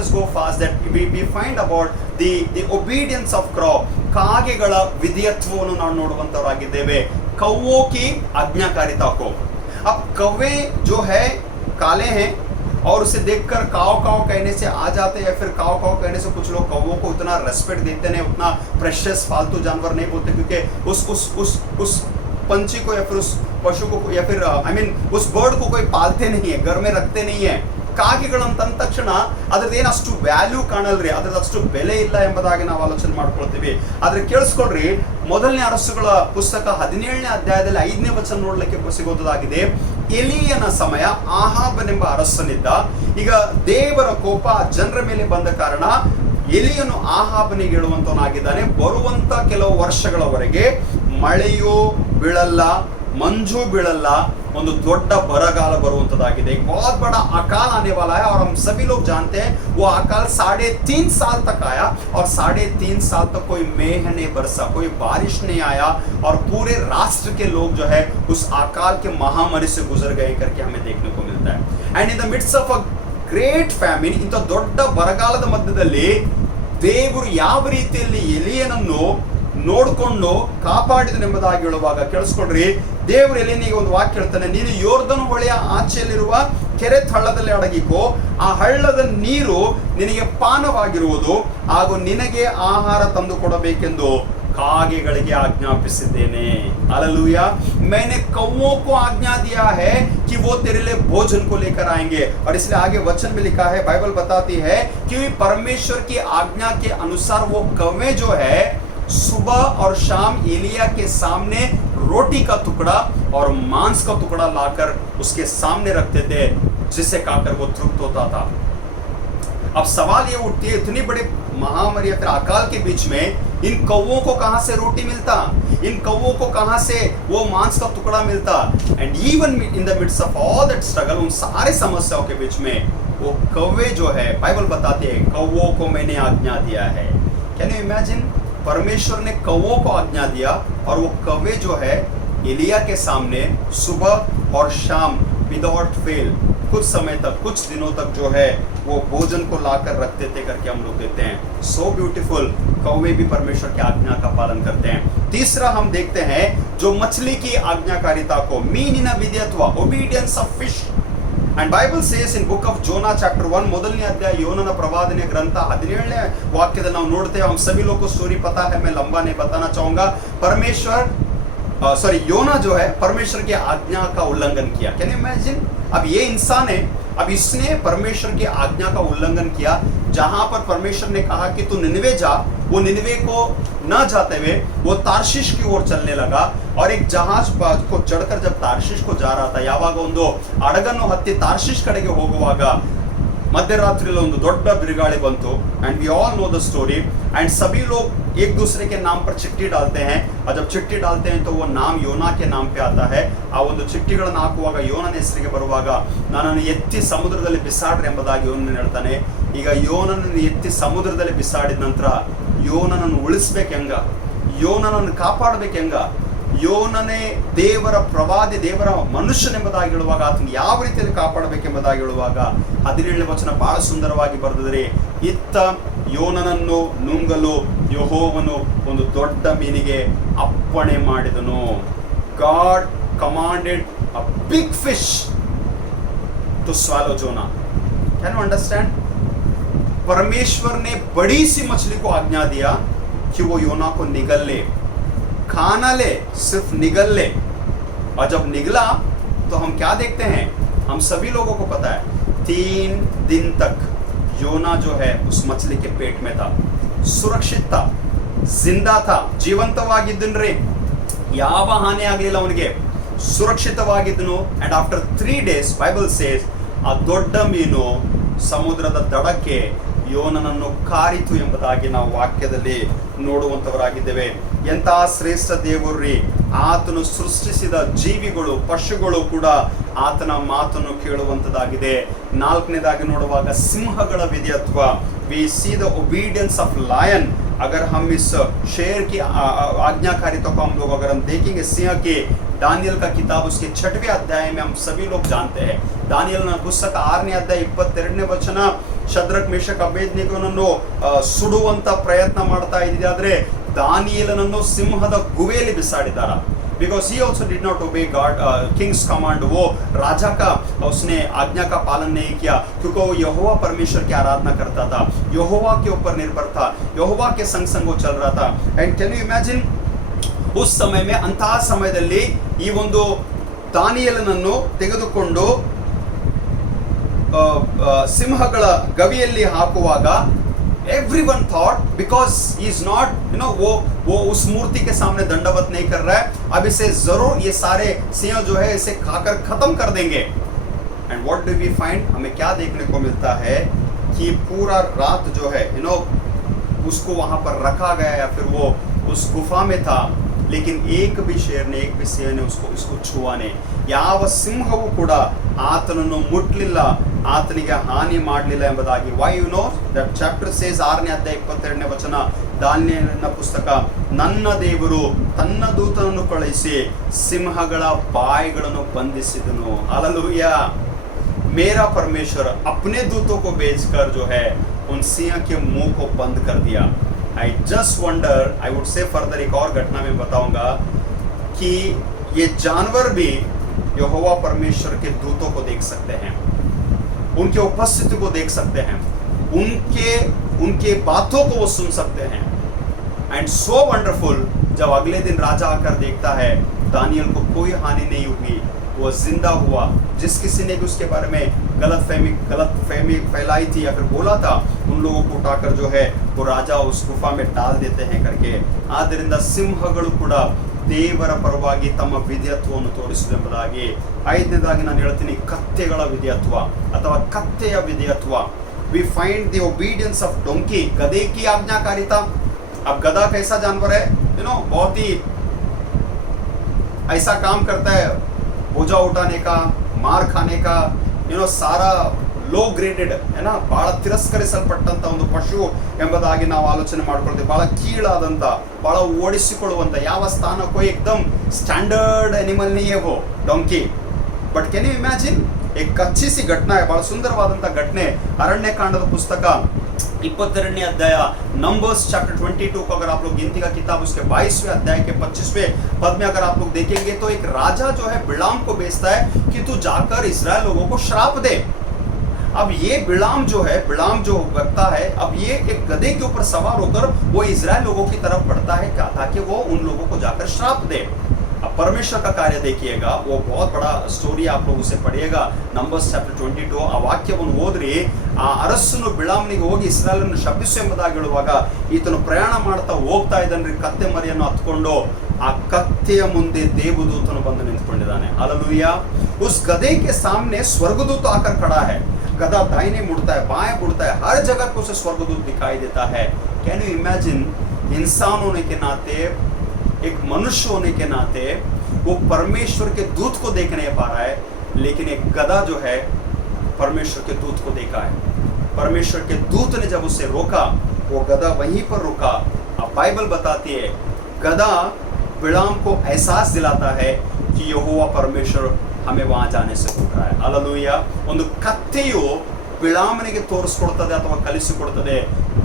us go fast that we find about the obedience of crow, ಕಾಗೆಗಳ ವಿಧೇಯತ್ವವನ್ನು ನಾವು ನೋಡುವಂತವರಾಗಿದ್ದೇವೆ। कौवों की आज्ञाकारिता को। अब कौवे जो है काले हैं और उसे देखकर काव काव कहने से आ जाते हैं, या फिर काव काव कहने से कुछ लोग कौवों को उतना रेस्पेक्ट देते नहीं, उतना प्रेशियस फालतू जानवर नहीं बोलते, क्योंकि उस पंछी को या फिर उस पशु को या फिर उस बर्ड को कोई पालते नहीं है, घर में रखते नहीं है। ಕಾಗೆಗಳಂತ ತಕ್ಷಣ ಅದ್ರದ್ದೇನು ಅಷ್ಟು ವ್ಯಾಲ್ಯೂ ಕಾಣಲ್ರಿ, ಅದ್ರದ್ದು ಅಷ್ಟು ಬೆಲೆ ಇಲ್ಲ ಎಂಬುದಾಗಿ ನಾವು ಆಲೋಚನೆ ಮಾಡ್ಕೊಳ್ತೀವಿ। ಆದ್ರೆ ಕೇಳಿಸ್ಕೊಳ್ರಿ, ಮೊದಲನೇ ಅರಸುಗಳ ಪುಸ್ತಕ 17ನೇ ಅಧ್ಯಾಯದಲ್ಲಿ 5ನೇ ವಚನ ನೋಡ್ಲಿಕ್ಕೆ ಸಿಗೋದಾಗಿದೆ। ಎಲಿಯನ ಸಮಯ, ಆಹಾಬನೆಂಬ ಅರಸನಿದ್ದ। ಈಗ ದೇವರ ಕೋಪ ಜನರ ಮೇಲೆ ಬಂದ ಕಾರಣ ಎಲಿಯನು ಆಹಾಬನಿಗೆ ಹೇಳುವಂತವನಾಗಿದ್ದಾನೆ, ಬರುವಂತ ಕೆಲವು ವರ್ಷಗಳವರೆಗೆ ಮಳೆಯೂ ಬೀಳಲ್ಲ, मंजू बीळಲ್ಲ, ಒಂದು ದೊಡ್ಡ ಬರಗಾಲ ಬರುವಂತದಾಗಿದೆ। बहुत बड़ा अकाल आने वाला है और हम सभी लोग जानते हैं वो अकाल 3.5 साल तक आया और 3.5 साल तक कोई मेघ नहीं बरसा, कोई बारिश नहीं आया और पूरे राष्ट्र के लोग जो है उस अकाल के महामारी से गुजर गए करके हमें देखने को मिलता है। And in the midst of a great famine, ಇಂಥ ದೊಡ್ಡ ಬರಗಾಲದ ಮಧ್ಯದಲ್ಲಿ ದೇವರು ಯಾವ ರೀತಿಯಲ್ಲಿ ಎಲಿಯನನ್ನು ನೋಡಿಕೊಂಡು ಕಾಪಾಡಿದನೆಂಬುದಾಗಿ ಹೇಳುವಾಗ ಕೇಳಿಸ್ಕೊಡ್ರಿ, ದೇವರು ಎಲಿಯನಿಗೆ ಒಂದು ವಾಕ್ಯ ಹೇಳ್ತಾನೆ, ನೀನು ಯೋರ್ದನು ಹೊಳೆಯ ಆಚೆಯಲ್ಲಿರುವ ಕೆರೆ ಹಳ್ಳದಲ್ಲಿ ಅಡಗಿಕೋ, ಆ ಹಳ್ಳದ ನೀರು ನಿನಗೆ ಪಾನವಾಗಿರುವುದು, ಹಾಗೂ ನಿನಗೆ ಆಹಾರ ತಂದು ಕೊಡಬೇಕೆಂದು कागेಗಳಿಗೆ आज्ञापिಸಿದ್ದೇನೆ। हालेलुया। मैंने कौवों को आज्ञा दिया है कि वो तेरे लिए भोजन को लेकर आएंगे। और इसलिए आगे वचन में लिखा है, बाइबल बताती है कि परमेश्वर की आज्ञा के अनुसार वो कौवे जो है सुबह और शाम एलिया के सामने रोटी का टुकड़ा और मांस का टुकड़ा लाकर उसके सामने रखते थे, जिसे खाकर वो तृप्त होता था। अब सवाल ये उठती है, इतनी बड़ी महामारी या फिर अकाल के बीच में इन कौवों को कहां से रोटी मिलता, इन कौवों को कहां से वो मांस का टुकड़ा मिलता। And even in the midst of all that struggle, उन सारे समस्याओं के बीच में वो कौवे जो है, बाइबल बताती है कौवों को मैंने आज्ञा दिया है। कैन यू इमेजिन, परमेश्वर ने कौवों को आज्ञा दिया और वो कौवे जो है एलिया के सामने सुबह और शाम विदाउट फेल कुछ समय तक, कुछ दिनों तक जो है वो भोजन को लाकर रखते थे करके हम लोग देते हैं। सो ब्यूटीफुल, कौवे भी परमेश्वर की आज्ञा का पालन करते हैं। तीसरा हम देखते हैं जो मछली की आज्ञाकारिता को, मीन इन विधेयत्व, obedience of fish. And Bible says in book of Jonah chapter 1, ಮೊದಲನೇ ಅಧ್ಯಾಯ ಯೋನನ ಪ್ರವಾದನೆ ಗ್ರಂಥ 17ನೇ ವಾಕ್ಯದಲ್ಲಿ ನಾವು ನೋಡ್ತೇವೆ। हम सभी लोग को स्टोरी पता है, मैं लंबा नहीं बताना चाहूंगा। योना जो है परमेश्वर की आज्ञा का उल्लंघन किया। कैन यू इमेजिन, अब ये इंसान है, अब इसने परमेश्वर की आज्ञा का उल्लंघन किया। जहां पर परमेश्वर ने कहा कि तू निनवे जा, वो निनवे को न जाते हुए वो तार्शिश की ओर चलने लगा। और एक जहाज को चढ़कर जब तार्शिश को जा रहा था, ಯಾವಾಗ ಒಂದು ಹಡಗನ್ನು ಹತ್ತಿ ತಾರ್ಶಿಷ್ ಕಡೆಗೆ ಹೋಗುವಾಗ मध्यरात्रि ಒಂದು ದೊಡ್ಡ ಬಿರುಗಾಳಿ ಬಂತು। And we all know the story. And सभी लोग एक दूसरे के नाम पर चिट्ठी डालते हैं, और जब चिट्ठी डालते हैं तो वो नाम योना के नाम पे आता है। ಆ ಒಂದು ಚಿಟ್ಟಿಗಳನ್ನು ಹಾಕುವಾಗ ಯೋನನ ಹೆಸರಿಗೆ ಬರುವಾಗ ನನ್ನನ್ನು ಎತ್ತಿ ಸಮುದ್ರದಲ್ಲಿ ಬಿಸಾಡ್ರಿ ಎಂಬುದಾಗಿ ಯೋನನ ಹೇಳ್ತಾನೆ। ಈಗ ಯೋನನನ್ನು ಎತ್ತಿ ಸಮುದ್ರದಲ್ಲಿ ಬಿಸಾಡಿದ ನಂತರ ಯೋನನನ್ನು ಉಳಿಸ್ಬೇಕು ಹೆಂಗ, ಯೋನನನ್ನು ಕಾಪಾಡಬೇಕು ಹೆಂಗ, ಯೋನನೇ ದೇವರ ಪ್ರವಾದಿ, ದೇವರ ಮನುಷ್ಯನೆಂಬುದಾಗಿ ಹೇಳುವಾಗ ಆತನ ಯಾವ ರೀತಿಯಲ್ಲಿ ಕಾಪಾಡಬೇಕೆಂಬುದಾಗಿ ಹೇಳುವಾಗ 17ನೇ ವಚನ ಬಹಳ ಸುಂದರವಾಗಿ ಬರೆದಿದೆ। ಇತ್ತ ಯೋನನನ್ನು ನುಂಗಲು ಯೆಹೋವನು ಒಂದು ದೊಡ್ಡ ಮೀನಿಗೆ ಅಪ್ಪಣೆ ಮಾಡಿದನು। God commanded a big fish to swallow Jonah. Can you understand? परमेश्वर ने बड़ी सी मछली को आज्ञा दिया कि वो योना को निगल ले, खाना ले, सिर्फ निगल ले। और जब निगला तो हम क्या देखते हैं, हम सभी लोगों को पता है 3 दिन तक योना जो है उस मछली के पेट में था। ಸುರಕ್ಷಿತ ಜಿಂದಾ ಥಾ, ಜೀವಂತವಾಗಿದ್ದನ್ರಿ, ಯಾವ ಹಾನಿ ಆಗಲಿಲ್ಲ ಅವನಿಗೆ, ಸುರಕ್ಷಿತವಾಗಿದ್ದನು. And after 3 days Bible says ಆ ದೊಡ್ಡ ಮೀನು ಸಮುದ್ರದ ದಡಕ್ಕೆ ಯೋನನನ್ನು ಕಾರಿತು ಎಂಬುದಾಗಿ ನಾವು ವಾಕ್ಯದಲ್ಲಿ ನೋಡುವಂತವರಾಗಿದ್ದೇವೆ. ಎಂತಹ ಶ್ರೇಷ್ಠ ದೇವರ್ರಿ, ಆತನು ಸೃಷ್ಟಿಸಿದ ಜೀವಿಗಳು, ಪಶುಗಳು ಕೂಡ ಆತನ ಮಾತನ್ನು ಕೇಳುವಂತದ್ದಾಗಿದೆ. 4ನೇದಾಗಿ ನೋಡುವಾಗ ಸಿಂಹಗಳ ವಿಧೇಯತ್ವ. We see the obedience of lion. अगर हम इस शेर की आज्ञाकारिता को हम लोग अगर हम देखेंगे, सिंह के दानियल का किताब उसके 6वें अध्याय में हम सभी लोग जानते हैं. दानियल पुस्तक 6ನೇ ಅಧ್ಯಾಯ 22ನೇ ವಚನ, ಶದ್ರಕ್ ಮೇಷಕ್ ಅಬೇದ್ನೆಗೋನನ್ನು ಸುಡುವಂತ ಪ್ರಯತ್ನ ಮಾಡ್ತಾ ಇದ್ದಾದ್ರೆ ದಾನಿಯೇಲನನ್ನು ಸಿಂಹದ ಗುಹೆಯಲ್ಲಿ ಬಿಸಾಡಿದ್ದಾರೆ. Because he also did not obey God king's command. वो राजा का उसने आज्ञा का पालन नहीं किया, क्योंकि वो यहोवा परमेश्वर की आराधना करता था, यहोवा के ऊपर निर्भर था, यहोवा के संग संग वो चल रहा था. And can you imagine उस समय में, अंತಹ ಸಮಯದಲ್ಲಿ ಈ ಒಂದು ದಾನಿಯೇಲನನ್ನು ತೆಗೆದುಕೊಂಡು ಸಿಂಹಗಳ ಗವಿಯಲ್ಲಿ ಹಾಕುವಾಗ everyone thought, because he is not, वो उस मूर्ति के सामने दंडवत नहीं कर रहा है, अब इसे जरूर ये सारे सिंह जो है इसे खाकर खत्म कर देंगे. And what do we find, हमें क्या देखने को मिलता है कि पूरा रात जो है उसको वहां पर रखा गया, या फिर वो उस गुफा में था, लेकिन एक भी शेर ने, एक भी सिंह ने उसको छुआ नहीं. ಯಾವ ಸಿಂಹವು ಕೂಡ ಆತನನ್ನು ಮುಟ್ಲಿಲ್ಲ, ಆತನಿಗೆ ಹಾನಿ ಮಾಡಲಿಲ್ಲ ಎಂಬುದಾಗಿ. Why you know that chapter says 6ನೇ ಅಧ್ಯಾಯ 22ನೇ ವಚನ, ದಾನಿಯೇಲನ ಪುಸ್ತಕ, ನನ್ನ ದೇವರು ತನ್ನ ದೂತನನ್ನು ಕಳುಹಿಸಿ ಸಿಂಹಗಳ ಬಾಯಿಗಳನ್ನು ಬಂಧಿಸಿದನು. हालेलुया. मेरा परमेश्वर अपने दूतों को भेजकर जो है उन सिंह के मुंह को बंद कर दिया. I just wonder, I would say further एक और घटना में बताऊंगा कि ये जानवर भी यहोवा परमेश्वर के दूतों को देख सकते हैं, उनके उपस्थिति को देख सकते हैं, उनके बातों को वो सुन सकते हैं. एंड सो वंडरफुल, जब अगले दिन राजा आकर देखता है दानियल को कोई हानि नहीं हुई, वो जिंदा हुआ. जिस किसी ने भी उसके बारे में गलत फहमी फैलाई थी या फिर बोला था, उन लोगों को उठाकर जो है वो राजा उस गुफा में डाल देते हैं करके. ಆದ್ದರಿಂದ ಸಿಂಹಗಳು ಕೂಡ ದೇವರ ಪರವಾಗಿ ತಮ್ಮ ವಿಧೇಯತ್ವವನ್ನು ತೋರಿಸುವುದೆಂಬುದಾಗಿ. 5ನೇದಾಗಿ ನಾನು ಹೇಳ್ತೀನಿ, ಕತ್ತೆಗಳ ವಿಧೇಯತ್ವ ಅಥವಾ ಕತ್ತೆಯ ವಿಧೇಯತ್ವ. We find the obedience of donkey, गधे की आज्ञाकारिता. अब गधा कैसा जानवर है, बहुत ही ऐसा काम करता है, बोझा उठाने का, मार खाने का, सारा ಲೋ ಗ್ರೇಡೆಡ್ ಬಹಳ ತಿರಸ್ಕರಿಸಲ್ಪಟ್ಟಂತ ಒಂದು ಪಶು ಎಂಬುದಾಗಿ ನಾವು ಆಲೋಚನೆ ಮಾಡ್ಕೊಳ್ತೀವಿ. ಬಹಳ ಕೀಳಾದಂತ, ಬಹಳ ಓಡಿಸಿಕೊಳ್ಳುವಂತ, ಯಾವ ಸ್ಥಾನಕ್ಕೂ ಏಕ್ದಮ್ ಸ್ಟ್ಯಾಂಡರ್ಡ್ एनिमल नहीं है वो donkey. But can you imagine, एक अच्छी सी घटना है, बहಳ ಸುಂದರವಾದಂತ घटನೆ. ಅರಣ್ಯಕಾಂಡದ ಪುಸ್ತಕ 22ನೇ ಅಧ್ಯಾಯ, नंबर्स चैप्टर 22 को अगर आप लोग गिनती का किताब उसके 22वें अध्याय के 25वें पद में अगर आप लोग देखेंगे तो एक राजा जो है बिलाम को भेजता है कि तू जाकर इस्राएल लोगों को श्राप दे. अब ये बिलाम जो करता है, अब ये एक गधे के ऊपर सवार होकर वो इजराइल लोगों की तरफ बढ़ता है, क्या ताकि वो उन लोगों को जाकर श्राप दे. अब परमेश्वर का कार्य देखिएगा, वो बहुत बड़ा स्टोरी, आप लोग उसे पढ़िएगा. नंबर्स चैप्टर 22 ಆ ವಾಕ್ಯವನ್ನು ಓದ್ರಿ. ಆ ಅರಸನು ಬಿಳಾಮನಿಗೆ ಹೋಗಿ ಇಸ್ರಾಯೇಲನ್ನು ಶಪಿಸು ಎಂಬುದಾಗಿ ಹೇಳುವಾಗ ಈತನು ಪ್ರಯಾಣ ಮಾಡ್ತಾ ಹೋಗ್ತಾ ಇದ್ದಾನೆ, ಕತ್ತೆ ಮರಿಯನ್ನು ಹತ್ಕೊಂಡು. ಆ ಕತ್ತೆಯ ಮುಂದೆ ದೇವದೂತನು ಬಂದು ನಿಂತ್ಕೊಂಡಿದ್ದಾನೆ. हालेलुया. उस गधे के सामने स्वर्गदूत आकर खड़ा है. गधा दाहिने मुड़ता है, बाएं मुड़ता है, हर जगह पे उसे स्वर्गदूत दिखाई देता है. कैन यू इमेजिन, इंसान होने के नाते, एक मनुष्य होने के नाते वो परमेश्वर के दूत को देख नहीं पा रहा है, लेकिन एक गधा जो है परमेश्वर के दूत को देखा है. परमेश्वर के दूत ने जब उसे रोका, वो गधा वहीं पर रुका. अब बाइबल बताती है, गधा बिलाम को एहसास दिलाता है कि यहोवा परमेश्वर हमें वहां जाने से रोक रहा है. हालेलुया. ಒಂದು ಕತ್ತೆಯು ಬಿಳಾಮನಿಗೆ ತೋರಿಸಿಕೊಡ್ತದೆ ಅಥವಾ ಕಲಿಸಿಕೊಡ್ತದೆ,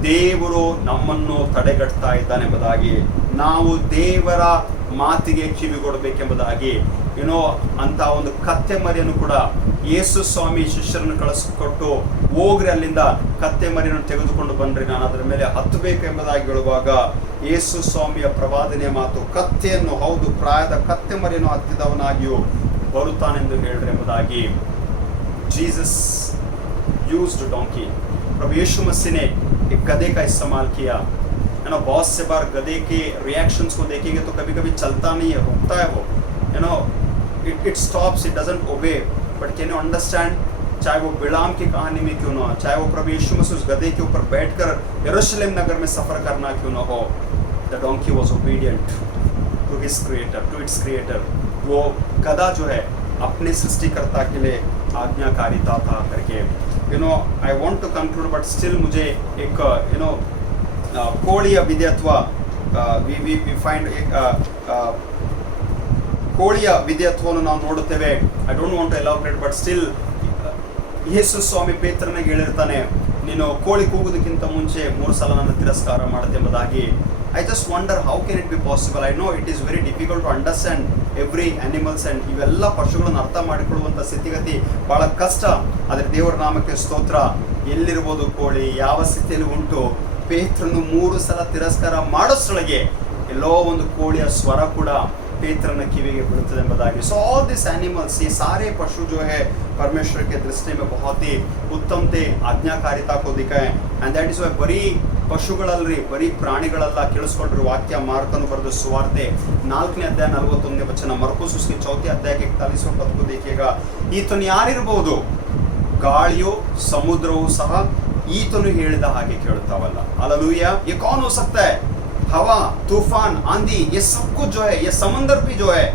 ದೇವರು ನಮ್ಮನ್ನು ತಡೆಗಟ್ತಾ ಇದ್ದಾನೆ ಎಂಬುದಾಗಿ. ನಾವು ದೇವರ ಮಾತಿಗೆ ಕಿವಿಗೊಡಬೇಕೆಂಬುದಾಗಿ. ಅಂತ ಒಂದು ಕತ್ತೆ ಮರಿಯನ್ನು ಕೂಡ ಯೇಸು ಸ್ವಾಮಿ ಶಿಷ್ಯರನ್ನು ಕಳಿಸಿಕೊಟ್ಟು, ಹೋಗ್ರಿ ಅಲ್ಲಿಂದ ಕತ್ತೆ ಮರಿಯನ್ನು ತೆಗೆದುಕೊಂಡು ಬನ್ರಿ, ನಾನು ಅದರ ಮೇಲೆ ಹತ್ತಬೇಕು ಎಂಬುದಾಗಿ ಹೇಳುವಾಗ ಯೇಸು ಸ್ವಾಮಿಯ ಪ್ರವಾದನೆಯ ಮಾತು, ಕತ್ತೆಯನ್ನು, ಹೌದು ಪ್ರಾಯದ ಕತ್ತೆ ಮರಿಯನ್ನು ಹತ್ತಿದವನಾಗಿಯೂ ಬರುತ್ತಾನೆಂದು ಹೇಳ್ರಿ ಎಂಬುದಾಗಿ. Jesus used donkey. प्रभु यीशु मसीह ने एक गधे का इस्तेमाल किया है ना। बहुत से बार गधे के रिएक्शंस को देखेंगे तो कभी कभी चलता नहीं है, रुकता है वो, you know, it stops, it doesn't obey. But can you understand, चाहे वो बिलाम की कहानी में क्यों ना हो, चाहे वो प्रभु यीशु मसीह उस गधे के ऊपर बैठकर यरूशलेम नगर में सफर करना क्यों ना हो, the donkey was obedient to his creator, to its creator. वो गधा जो है अपने सृष्टिकर्ता के लिए आज्ञाकारिता था करके, you know. I want to conclude but still मुझे एक यू नो ಕೋಳಿಯ ವಿಧೇಯತ್ವ ವಿ ಫೈಂಡ್ ಕೋಳಿಯ ವಿಧೇಯತ್ವವನ್ನು ನಾವು ನೋಡುತ್ತೇವೆ. I don't want to elaborate but still ಯೇಸು ಸ್ವಾಮಿ ಪೇತ್ರನಿಗೆ ಹೇಳಿರ್ತಾನೆ, ನೀನು ಕೋಳಿ ಕೂಗುವುದಕ್ಕಿಂತ ಮುಂಚೆ 3 ಸಲ ನನ್ನ ತಿರಸ್ಕಾರ ಮಾಡುತ್ತೆ ಎಂಬುದಾಗಿ. I just wonder how can it be possible. I know it is very difficult to understand every animals and ಇವೆಲ್ಲ ಪಶುಗಳನ್ನು ಅರ್ಥ ಮಾಡಿಕೊಳ್ಳುವಂಥ ಸ್ಥಿತಿಗತಿ ಬಹಳ ಕಷ್ಟ. ಆದರೆ ದೇವರ ನಾಮಕ್ಕೆ ಸ್ತೋತ್ರ. ಎಲ್ಲಿರ್ಬೋದು ಕೋಳಿ, ಯಾವ ಸ್ಥಿತಿಯಲ್ಲಿ ಉಂಟು, ಪೇತ್ರನು 3 ಸಲ ತಿರಸ್ಕಾರ ಮಾಡೋಷ್ಟರೊಳಗೆ ಎಲ್ಲೋ ಒಂದು ಕೋಳಿಯ ಸ್ವರ ಕೂಡ पेत्रन ಕಿವಿಗೆ ಬೀಳುತ್ತದೆ ಎಂಬುದಾಗಿ. ಸೊ ಆಲ್ ದಿಸ್ एनिमल्स, ये सारे पशु जो है परमेश्वर के दृष्टि में बहुत ही उत्तम थे, आज्ञाकारिता को दिखाए. एंड दैट इज वाई ಬರೀ ಪಶುಗಳಲ್ರಿ, ಬರೀ ಪ್ರಾಣಿಗಳೆಲ್ಲ ಕೇಳಿಸ್ಕೊಂಡ್ರಿ ವಾಕ್ಯ. ಮಾರ್ಕನು ಬರೆದ ಸುವಾರ್ತೆ 4ನೇ ಅಧ್ಯಾಯ 41ನೇ ವಚನ, ಮರ್ಕೋಸ್ उसके 4ನೇ ಅಧ್ಯಾಯ 41 ಪದ को देखिएगा. ಈತನು ಯಾರಿರಬಹುದು? ಗಾಳಿಯು ಸಮುದ್ರವು ಸಹ ಈತನು ಹೇಳಿದ ಹಾಗೆ ಕೇಳುತ್ತಾವಲ್ಲ. हालेलुया. ये कौन हो सकता है? हवा, तूफान, आंधी, ये सब कुछ जो है, ये समंदर भी जो है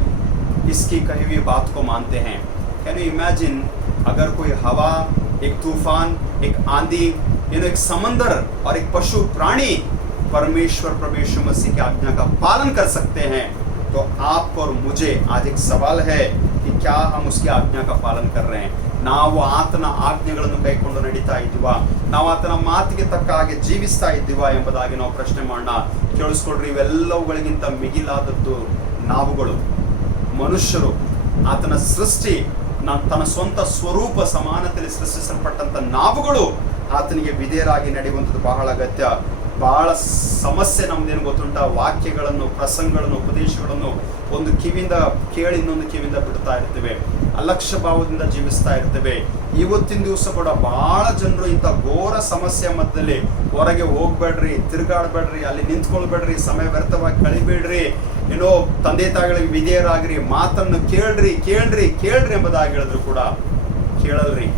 इसकी कही हुई बात को मानते हैं. कैन यू इमेजिन अगर कोई हवा, एक तूफान, एक आंधी, एक समंदर और एक पशु प्राणी परमेश्वर प्रभु यीशु मसीह की आज्ञा का पालन कर सकते हैं, तो आप और मुझे आज एक सवाल है कि क्या हम उसकी आज्ञा का पालन कर रहे हैं? ನಾವು ಆತನ ಆಜ್ಞೆಗಳನ್ನು ಕೈಕೊಂಡು ನಡೀತಾ ಇದ್ದೀವಾ? ನಾವು ಆತನ ಮಾತಿಗೆ ತಕ್ಕ ಹಾಗೆ ಜೀವಿಸ್ತಾ ಇದ್ದೀವಾ ಎಂಬುದಾಗಿ ನಾವು ಪ್ರಶ್ನೆ ಮಾಡೋಣ. ಕೇಳಿಸ್ಕೊಳ್ರಿ, ಇವೆಲ್ಲವುಗಳಿಗಿಂತ ಮಿಗಿಲಾದದ್ದು ನಾವುಗಳು, ಮನುಷ್ಯರು. ಆತನ ಸೃಷ್ಟಿ, ತನ್ನ ಸ್ವಂತ ಸ್ವರೂಪ ಸಮಾನತೆಯಲ್ಲಿ ಸೃಷ್ಟಿಸಲ್ಪಟ್ಟಂತ ನಾವುಗಳು ಆತನಿಗೆ ವಿಧೇಯರಾಗಿ ನಡೆಯುವಂಥದ್ದು ಬಹಳ ಅಗತ್ಯ. ಬಹಳ ಸಮಸ್ಯೆ ನಮ್ದೇನು ಗೊತ್ತುಂಟ? ವಾಕ್ಯಗಳನ್ನು, ಪ್ರಸಂಗಗಳನ್ನು, ಉಪದೇಶಗಳನ್ನು ಒಂದು ಕಿವಿಯಿಂದ ಕೇಳಿ ಇನ್ನೊಂದು ಕಿವಿಯಿಂದ ಬಿಡ್ತಾ ಇರ್ತೇವೆ, ಅಲಕ್ಷ್ಯ ಭಾವದಿಂದ ಜೀವಿಸ್ತಾ ಇರ್ತೇವೆ. ಇವತ್ತಿನ ದಿವಸ ಕೂಡ ಬಹಳ ಜನರು ಇಂಥ ಘೋರ ಸಮಸ್ಯೆ ಮಧ್ಯದಲ್ಲಿ ಹೊರಗೆ ಹೋಗ್ಬೇಡ್ರಿ, ತಿರುಗಾಡ್ಬೇಡ್ರಿ, ಅಲ್ಲಿ ನಿಂತ್ಕೊಳ್ಬೇಡ್ರಿ, ಸಮಯ ವ್ಯರ್ಥವಾಗಿ ಕಳಿಬೇಡ್ರಿ, ಏನೋ ತಂದೆ ತಾಯಿಗಳಿಗೆ ವಿಧೇಯರಾಗ್ರಿ, ಮಾತನ್ನು ಕೇಳ್ರಿ ಕೇಳ್ರಿ ಕೇಳ್ರಿ ಎಂಬುದಾಗಿ ಹೇಳಿದ್ರು ಕೂಡ ಕೇಳಲ್ರಿ,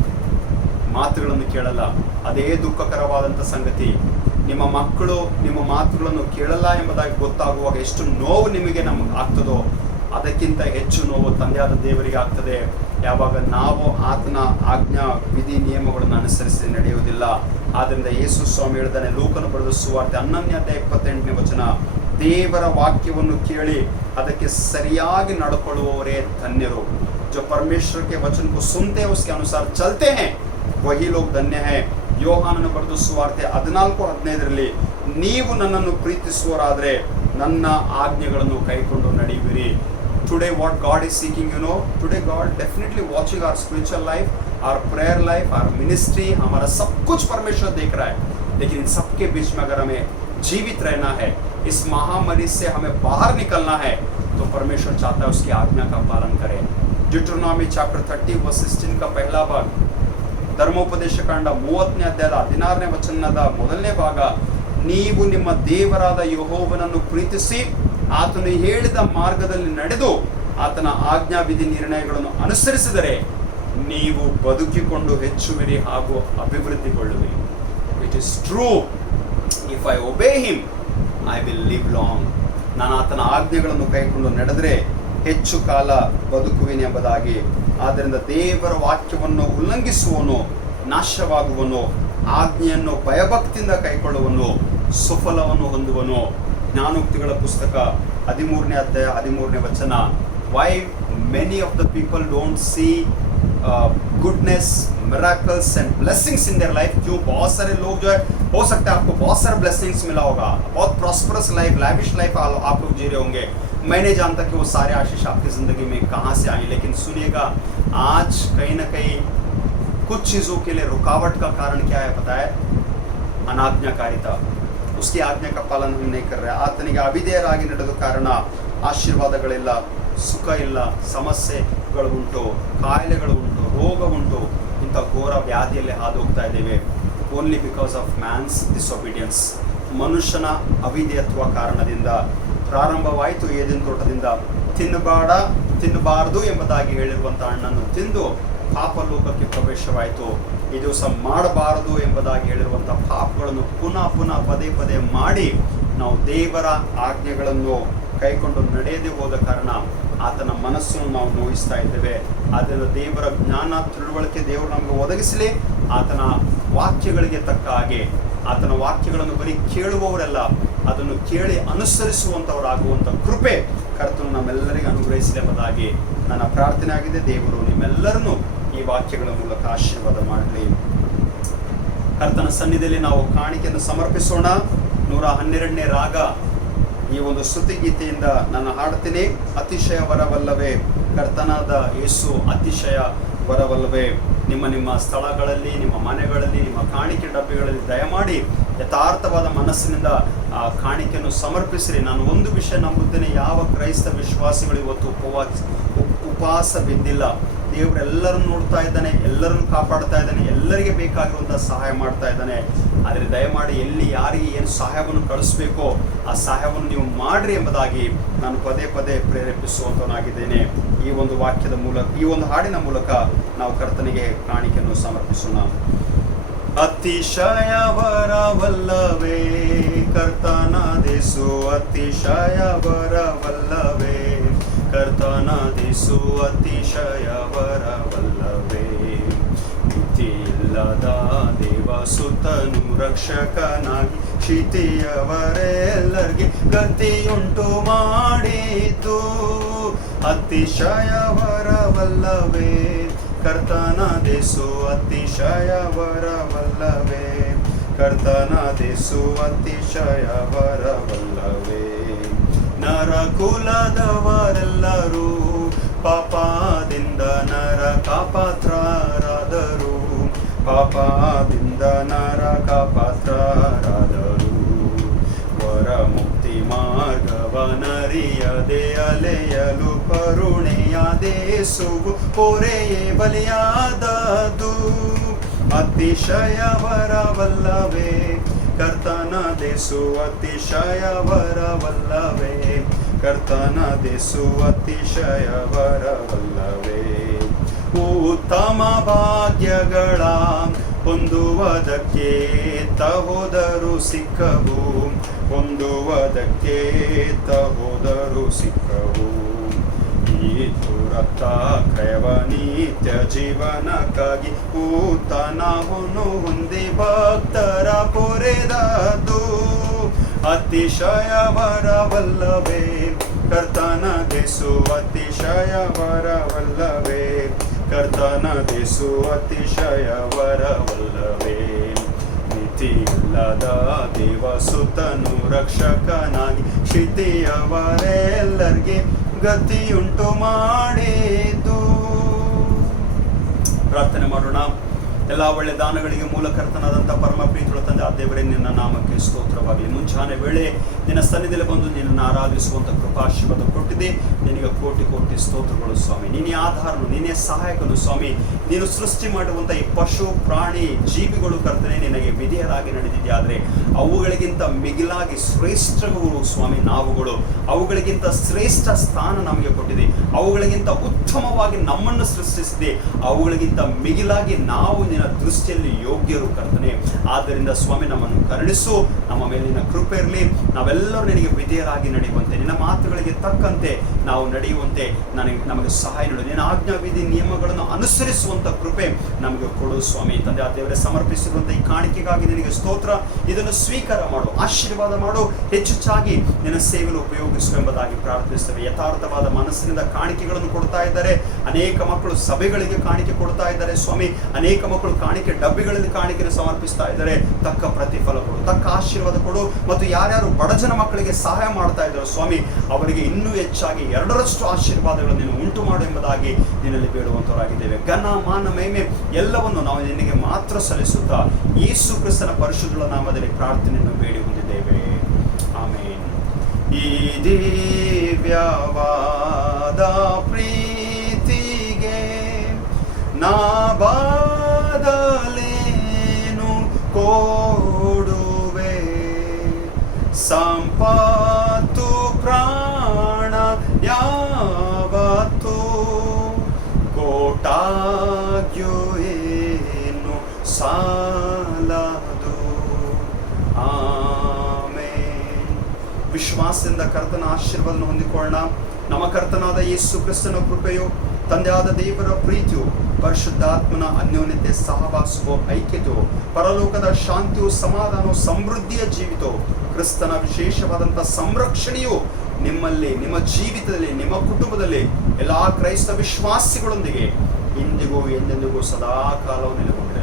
ಮಾತುಗಳನ್ನು ಕೇಳಲ್ಲ. ಅದೇ ದುಃಖಕರವಾದಂಥ ಸಂಗತಿ. ನಿಮ್ಮ ಮಕ್ಕಳು ನಿಮ್ಮ ಮಾತುಗಳನ್ನು ಕೇಳಲ್ಲ ಎಂಬುದಾಗಿ ಗೊತ್ತಾಗುವಾಗ ಎಷ್ಟು ನೋವು ನಿಮಗೆ ನಮ್ಗೆ ಆಗ್ತದೋ ಅದಕ್ಕಿಂತ ಹೆಚ್ಚು ನೋವು ತಂದೆಯಾದ ದೇವರಿಗೆ ಆಗ್ತದೆ ಯಾವಾಗ ನಾವು ಆತನ ಆಜ್ಞಾ ವಿಧಿ ನಿಯಮಗಳನ್ನು ಅನುಸರಿಸಿ ನಡೆಯುವುದಿಲ್ಲ. ಆದ್ದರಿಂದ ಯೇಸು ಸ್ವಾಮಿ ಹೇಳಿದಾನೆ, ಲೂಕನು ಬರೆದ ಸುವಾರ್ತೆ 11ನೇ ಅಧ್ಯಾಯ 28ನೇ ವಚನ, ದೇವರ ವಾಕ್ಯವನ್ನು ಕೇಳಿ ಅದಕ್ಕೆ ಸರಿಯಾಗಿ ನಡ್ಕೊಳ್ಳುವವರೇ ಧನ್ಯರು. जो परमेश्वर के वचन को सुनते हैं, उसके अनुसार चलते हैं, वही लोग धन्य है. ಯೋಹಾನನು ಬರೆದ ಸುವಾರ್ತೆ 14:15ರಲ್ಲಿ, ನೀವು ನನ್ನನ್ನು ಪ್ರೀತಿಸುವರಾದರೆ ನನ್ನ ಆಜ್ಞೆಗಳನ್ನು ಕೈಕೊಂಡು ನಡೆಯುವಿರಿ. Today what God is seeking, you know, today God definitely watching our spiritual life, our prayer life, our ministry, हमारा सब कुछ परमेश्वर देख रहा है. लेकिन इन सबके बीच में अगर हमें जीवित रहना है, इस महामारी से हमें बाहर निकलना है, तो परमेश्वर चाहता है उसकी आज्ञा का पालन करें. ड्यूटरोनॉमी चैप्टर 30 वर्स 16 का पहला भाग, ಧರ್ಮೋಪದೇಶ ಕಾಂಡ 30ನೇ ಅಧ್ಯಾಯದ 16ನೇ ವಚನದ ಮೊದಲನೇ ಭಾಗ, ನೀವು ನಿಮ್ಮ ದೇವರಾದ ಯೆಹೋವನನ್ನು ಪ್ರೀತಿಸಿ ಆತನು ಹೇಳಿದ ಮಾರ್ಗದಲ್ಲಿ ನಡೆದು ಆತನ ಆಜ್ಞಾ ವಿಧಿ ನಿರ್ಣಯಗಳನ್ನು ಅನುಸರಿಸಿದರೆ ನೀವು ಬದುಕಿಕೊಂಡು ಹೆಚ್ಚುವಿರಿ ಹಾಗೂ ಅಭಿವೃದ್ಧಿಗೊಳ್ಳುವಿರಿ. It is true. If I obey him I will live long. ನಾನು ಆತನ ಆಜ್ಞೆಗಳನ್ನು ಕೈಕೊಂಡು ನಡೆದರೆ ಹೆಚ್ಚು ಕಾಲ ಬದುಕುವಿನಿ ಎಂಬುದಾಗಿ. ಆದ್ದರಿಂದ ದೇವರ ವಾಕ್ಯವನ್ನು ಉಲ್ಲಂಘಿಸುವನು ನಾಶವಾಗುವನು, ಆಜ್ಞೆಯನ್ನು ಭಯಭಕ್ತಿಯಿಂದ ಕೈಕೊಳ್ಳುವನು ಸುಫಲವನ್ನು ಹೊಂದುವನು. ಜ್ಞಾನೋಕ್ತಿಗಳ ಪುಸ್ತಕ 13ನೇ ಅಧ್ಯಾಯ 13ನೇ ವಚನ, Y many of the people don't see goodness, miracles and blessings in their life. क्यों? बहुत सारे लोग जो है, हो सकता है आपको बहुत सारे ब्लेसिंग्स मिला होगा, बहुत प्रॉस्परस लाइफ, लैविश लाइफ आप लोग जी रहे होंगे. मैं नहीं जानता कि वो सारे आशीष आपकी ज़िंदगी में कहाँ से आए, लेकिन सुनिएगा, आज कहीं ना कहीं कुछ चीज़ों के लिए रुकावट का कारण क्या है पता है? अनाज्ञाकारिता. उसकी आज्ञा का पालन हम नहीं कर रहे. ಆತನಿಗೆ ಅವಿಧೇಯರಾಗಿ ನಡೆದ ಕಾರಣ ಆಶೀರ್ವಾದಗಳಿಲ್ಲ, ಸುಖ ಇಲ್ಲ, ಸಮಸ್ಯೆಗಳು ಉಂಟು, ಕಾಯಿಲೆಗಳು ಉಂಟು, ರೋಗ ಉಂಟು. ಇಂಥ ಘೋರ ವ್ಯಾಧಿಯಲ್ಲಿ ಹಾದು ಹೋಗ್ತಾ ಇದ್ದೇವೆ. Only because of man's disobedience. ಮನುಷ್ಯನ ಅವಿಧೇಯತ್ವ ಕಾರಣದಿಂದ ಪ್ರಾರಂಭವಾಯಿತು. ಏದೆನ್ ತೋಟದಿಂದ ತಿನ್ನಬಾರದು ಎಂಬುದಾಗಿ ಹೇಳಿರುವಂತಹ ಹಣ್ಣನ್ನು ತಿಂದು ಪಾಪಲೋಕಕ್ಕೆ ಪ್ರವೇಶವಾಯಿತು. ಈ ದಿವಸ ಮಾಡಬಾರದು ಎಂಬುದಾಗಿ ಹೇಳಿರುವಂತಹ ಪಾಪಗಳನ್ನು ಪುನಃ ಪದೇ ಮಾಡಿ ನಾವು ದೇವರ ಆಜ್ಞೆಗಳನ್ನು ಕೈಕೊಂಡು ನಡೆಯದೆ ಹೋದ ಕಾರಣ ಆತನ ಮನಸ್ಸನ್ನು ನಾವು ನೋಯಿಸ್ತಾ ಇದ್ದೇವೆ. ಆದ್ದರಿಂದ ದೇವರ ಜ್ಞಾನ ತಿಳುವಳಿಕೆ ದೇವರು ನಮಗೆ ಒದಗಿಸಲಿ. ಆತನ ವಾಕ್ಯಗಳಿಗೆ ತಕ್ಕ ಹಾಗೆ ಆತನ ವಾಕ್ಯಗಳನ್ನು ಬರೀ ಕೇಳುವವರೆಲ್ಲ, ಅದನ್ನು ಕೇಳಿ ಅನುಸರಿಸುವಂಥವರಾಗುವಂಥ ಕೃಪೆ ಕರ್ತನು ನಮ್ಮೆಲ್ಲರಿಗೂ ಅನುಗ್ರಹಿಸಲಿ ಎಂಬುದಾಗಿ ನನ್ನ ಪ್ರಾರ್ಥನೆ ಆಗಿದೆ. ದೇವರು ನಿಮ್ಮೆಲ್ಲರನ್ನು ಈ ವಾಕ್ಯಗಳ ಮೂಲಕ ಆಶೀರ್ವಾದ ಮಾಡಲಿ. ಕರ್ತನ ಸನ್ನಿಧಿಯಲ್ಲಿ ನಾವು ಕಾಣಿಕೆಯನ್ನು ಸಮರ್ಪಿಸೋಣ. 112ನೇ ರಾಗ ಈ ಒಂದು ಸ್ತುತಿಗೀತೆಯಿಂದ ನಾನು ಹಾಡ್ತೀನಿ. ಅತಿಶಯ ವರವಲ್ಲವೇ ಕರ್ತನಾದ ಯೇಸು, ಅತಿಶಯ ವರವಲ್ಲವೇ. ನಿಮ್ಮ ಸ್ಥಳಗಳಲ್ಲಿ, ನಿಮ್ಮ ಮನೆಗಳಲ್ಲಿ, ನಿಮ್ಮ ಕಾಣಿಕೆ ಡಬ್ಬಿಗಳಲ್ಲಿ ದಯಮಾಡಿ ಯಥಾರ್ಥವಾದ ಮನಸ್ಸಿನಿಂದ ಆ ಕಾಣಿಕೆಯನ್ನು ಸಮರ್ಪಿಸಿರಿ. ನಾನು ಒಂದು ವಿಷಯ ನಂಬುತ್ತೇನೆ, ಯಾವ ಕ್ರೈಸ್ತ ವಿಶ್ವಾಸಿಗಳು ಇವತ್ತು ಉಪವಾಸ ಬಿದ್ದಿಲ್ಲ. ದೇವರೆಲ್ಲರನ್ನು ನೋಡ್ತಾ ಇದ್ದಾನೆ, ಎಲ್ಲರನ್ನು ಕಾಪಾಡ್ತಾ ಇದ್ದಾನೆ, ಎಲ್ಲರಿಗೆ ಬೇಕಾಗಿರುವಂಥ ಸಹಾಯ ಮಾಡ್ತಾ ಇದ್ದಾನೆ. ಆದರೆ ದಯಮಾಡಿ ಎಲ್ಲಿ ಯಾರಿಗೆ ಏನು ಸಹಾಯವನ್ನು ಕಳಿಸ್ಬೇಕೋ ಆ ಸಹಾಯವನ್ನು ನೀವು ಮಾಡ್ರಿ ಎಂಬುದಾಗಿ ನಾನು ಪದೇ ಪ್ರೇರೇಪಿಸುವಂತನಾಗಿದ್ದೇನೆ. ಈ ಒಂದು ವಾಕ್ಯದ ಮೂಲಕ, ಈ ಒಂದು ಹಾಡಿನ ಮೂಲಕ ನಾವು ಕರ್ತನಿಗೆ ಕಾಣಿಕೆಯನ್ನು ಸಮರ್ಪಿಸೋಣ. ಅತಿಶಯ ವರವಲ್ಲವೇ ಕರ್ತನಾದೇಸು, ಅತಿಶಯ ವರವಲ್ಲವೇ ಕರ್ತನಾದೇಸು, ಅತಿಶಯ ವರವಲ್ಲವೇ. ಮಿತಿಯಿಲ್ಲದ ದೇವಸುತನು ರಕ್ಷಕನಾಗಿ ಕ್ಷಿತಿಯವರೆಲ್ಲರಿಗೆ ಗತಿಯುಂಟು ಮಾಡಿದ್ದು. ಅತಿಶಯ ವರವಲ್ಲವೇ ಕರ್ತನಾದೇಸು, ಅತಿಶಯ ವರವಲ್ಲವೇ ಕರ್ತನಾದೇಸು, ಅತಿಶಯ ವರವಲ್ಲವೇ. ನರಕುಲದವರೆಲ್ಲರೂ ಪಾಪದಿಂದ ನರಕಪಾತ್ರರಾದರು, ಪಾಪದಿಂದ ನರಕಪಾತ್ರರಾದರು. ವರ ಮುಕ್ತಿ ಮಾರ್ಗವನರಿಯದೆ ಅಲೆಯಲು ಕರುಣೆಯಾದೇಸುವು ಪೊರೆಯೇ ಬಲಿಯಾದದು. ಅತಿಶಯ ವರವಲ್ಲವೇ ಕರ್ತನಾದೇಸು, ಅತಿಶಯ ವರವಲ್ಲವೇ ಕರ್ತನಾದೇಸು, ಅತಿಶಯ ವರವಲ್ಲವೇ. ಉತ್ತಮ ಭಾಗ್ಯಗಳ ಹೊಂದುವುದಕ್ಕೆ ಹೋದರು ಸಿಕ್ಕವು, ಹೊಂದುವುದಕ್ಕೆ ಹೋದರು ಸಿಕ್ಕವು. ಈ ತುರತ ಕ್ರಯವ ನಿತ್ಯ ಜೀವನಕ್ಕಾಗಿ ಊತನವನ್ನು ಹೊಂದಿ ಭಕ್ತರ ಪೊರೆದದು. ಅತಿಶಯ ವರವಲ್ಲವೇ ಕರ್ತನಾದೇಸು, ಅತಿಶಯ ವರವಲ್ಲವೇ ಕರ್ತನಾದೇಸು, ಅತಿಶಯ ವರವಲ್ಲವೇ. ಮಿತಿಯಿಲ್ಲದ ದೇವಸುತನು ರಕ್ಷಕನಾಗಿ ಕ್ಷಿತಿಯವರೆಲ್ಲರಿಗೆ ಗತಿಯುಂಟು ಮಾಡಿದ್ದು. ಪ್ರಾರ್ಥನೆ ಮಾಡೋಣ. ಎಲ್ಲ ಒಳ್ಳೆ ದಾನಗಳಿಗೆ ಮೂಲ ಕರ್ತನಾದಂಥ ಪರಮ ಪ್ರೀತಿಗಳ ತಂದೆ ಆ ದೇವರೇ, ನಿನ್ನ ನಾಮಕ್ಕೆ ಸ್ತೋತ್ರವಾಗಲಿ. ಮುಂಜಾನೆ ವೇಳೆ ನಿನ್ನ ಸನ್ನಿಧಿಯಲ್ಲಿ ಬಂದು ನಿನ್ನನ್ನು ಆರಾಧಿಸುವಂಥ ಕೃಪಾಶೀರ್ವಾದ ಕೊಟ್ಟಿದೆ. ನಿನಗೆ ಕೋಟಿ ಸ್ತೋತ್ರಗಳು ಸ್ವಾಮಿ. ನೀನೇ ಆಧಾರನು, ನೀನೇ ಸಹಾಯಕನು ಸ್ವಾಮಿ. ನೀನು ಸೃಷ್ಟಿ ಮಾಡುವಂಥ ಈ ಪಶು ಪ್ರಾಣಿ ಜೀವಿಗಳು ಕರ್ತನೆ ನಿನಗೆ ವಿಧೇಯರಾಗಿ ನಡೆದಿದೆಯಾದರೆ ಅವುಗಳಿಗಿಂತ ಮಿಗಿಲಾಗಿ ಶ್ರೇಷ್ಠಗಳು ಸ್ವಾಮಿ ನಾವುಗಳು. ಅವುಗಳಿಗಿಂತ ಶ್ರೇಷ್ಠ ಸ್ಥಾನ ನಮಗೆ ಕೊಟ್ಟಿದೆ. ಅವುಗಳಿಗಿಂತ ಉತ್ತಮವಾಗಿ ನಮ್ಮನ್ನು ಸೃಷ್ಟಿಸಿದೆ. ಅವುಗಳಿಗಿಂತ ಮಿಗಿಲಾಗಿ ನಾವು ನಿನ್ನ ದೃಷ್ಟಿಯಲ್ಲಿ ಯೋಗ್ಯರು ಕರ್ತನೆ. ಆದ್ದರಿಂದ ಸ್ವಾಮಿ ನಮ್ಮನ್ನು ಕರುಣಿಸು, ನಮ್ಮ ಮೇಲೆ ನಿನ್ನ ಕೃಪೆ ಇರಲಿ. ನಾವೆಲ್ಲರೂ ನಿನಗೆ ವಿಧೇಯರಾಗಿ ನಡೆಯುವಂತೆ, ನಿನ್ನ ಮಾತುಗಳಿಗೆ ತಕ್ಕಂತೆ ನಾವು ನಡೆಯುವಂತೆ ನಮಗೆ ಸಹಾಯ ನೀಡು. ನಿನ್ನ ಆಜ್ಞಾವಿಧಿ ನಿಯಮಗಳನ್ನು ಅನುಸರಿಸುವಂಥ ಕೃಪೆ ನಮಗೆ ಕೊಡು ಸ್ವಾಮಿ. ತಂದೆ ಆ ದೇವರೇ, ಸಮರ್ಪಿಸಿರುವಂಥ ಈ ಕಾಣಿಕೆಗಾಗಿ ನಿನಗೆ ಸ್ತೋತ್ರ. ಇದನ್ನು ಸ್ವೀಕಾರ ಮಾಡು, ಆಶೀರ್ವಾದ ಮಾಡು, ಹೆಚ್ಚೆಚ್ಚಾಗಿ ನಿನ್ನ ಸೇವೆಯನ್ನು ಉಪಯೋಗಿಸು ಎಂಬುದಾಗಿ ಪ್ರಾರ್ಥಿಸ್ತೇವೆ. ಯಥಾರ್ಥವಾದ ಮನಸ್ಸಿನಿಂದ ಕಾಣಿಕೆಗಳನ್ನು ಕೊಡ್ತಾ ಇದ್ದಾರೆ. ಅನೇಕ ಮಕ್ಕಳು ಸಭೆಗಳಿಗೆ ಕಾಣಿಕೆ ಕೊಡ್ತಾ ಇದ್ದಾರೆ ಸ್ವಾಮಿ. ಅನೇಕ ಮಕ್ಕಳು ಕಾಣಿಕೆ ಡಬ್ಬಿಗಳಲ್ಲಿ ಕಾಣಿಕೆಯನ್ನು ಸಮರ್ಪಿಸ್ತಾ ಇದ್ದಾರೆ. ತಕ್ಕ ಪ್ರತಿಫಲ ಕೊಡು, ತಕ್ಕ ಆಶೀರ್ವಾದ ಕೊಡು. ಮತ್ತು ಯಾರ್ಯಾರು ಬಡಜನ ಮಕ್ಕಳಿಗೆ ಸಹಾಯ ಮಾಡ್ತಾ ಇದ್ದಾರೆ ಸ್ವಾಮಿ, ಅವರಿಗೆ ಇನ್ನೂ ಹೆಚ್ಚಾಗಿ 2ರಷ್ಟು ಆಶೀರ್ವಾದಗಳನ್ನು ನೀನು ಉಂಟು ಮಾಡು ಎಂಬುದಾಗಿ ನಿನ್ನಲ್ಲಿ ಬೇಡುವಂತವರಾಗಿದ್ದೇವೆ. ಘನ ಮಾನ ಮಹಿಮೆ ಎಲ್ಲವನ್ನು ನಾವು ನಿನಗೆ ಮಾತ್ರ ಸಲ್ಲಿಸುತ್ತಾ ಯೇಸು ಕ್ರಿಸ್ತನ ಪರಿಶುದ್ಧ ನಾಮದಲ್ಲಿ ಪ್ರಾರ್ಥನೆಯನ್ನು ಬೇಡಿ ಹೊಂದಿದ್ದೇವೆ. ಆಮೇನ್. ಈ ದಿವ್ಯವಾದ ಪ್ರೀತಿಗೆ ನಾ ಬಾದಲೇನು ಕೊಡುವೆ, ಸಾಲದು. ಆಮೆನ್. ವಿಶ್ವಾಸದಿಂದ ಕರ್ತನ ಆಶೀರ್ವಾದವನ್ನು ಹೊಂದಿಕೊಳ್ಳೋಣ. ನಮ್ಮ ಕರ್ತನಾದ ಯೇಸು ಕ್ರಿಸ್ತನ ಕೃಪೆಯು, ತಂದೆಯಾದ ದೇವರ ಪ್ರೀತಿಯು, ಪರಿಶುದ್ಧಾತ್ಮನ ಅನ್ಯೋನ್ಯತೆ, ಸಹವಾಸವೋ, ಐಕ್ಯತೆಯೋ, ಪರಲೋಕದ ಶಾಂತಿಯು, ಸಮಾಧಾನವು, ಸಮೃದ್ಧಿಯ ಜೀವಿತವು, ಕ್ರಿಸ್ತನ ವಿಶೇಷವಾದಂಥ ಸಂರಕ್ಷಣೆಯು ನಿಮ್ಮಲ್ಲಿ, ನಿಮ್ಮ ಜೀವಿತದಲ್ಲಿ, ನಿಮ್ಮ ಕುಟುಂಬದಲ್ಲಿ, ಎಲ್ಲ ಕ್ರೈಸ್ತ ವಿಶ್ವಾಸಿಗಳೊಂದಿಗೆ ಇಂದಿಗೂ ಎಂದೆಂದಿಗೂ ಸದಾ ಕಾಲವು ನೆಲೆಗೊಂಡಿದೆ.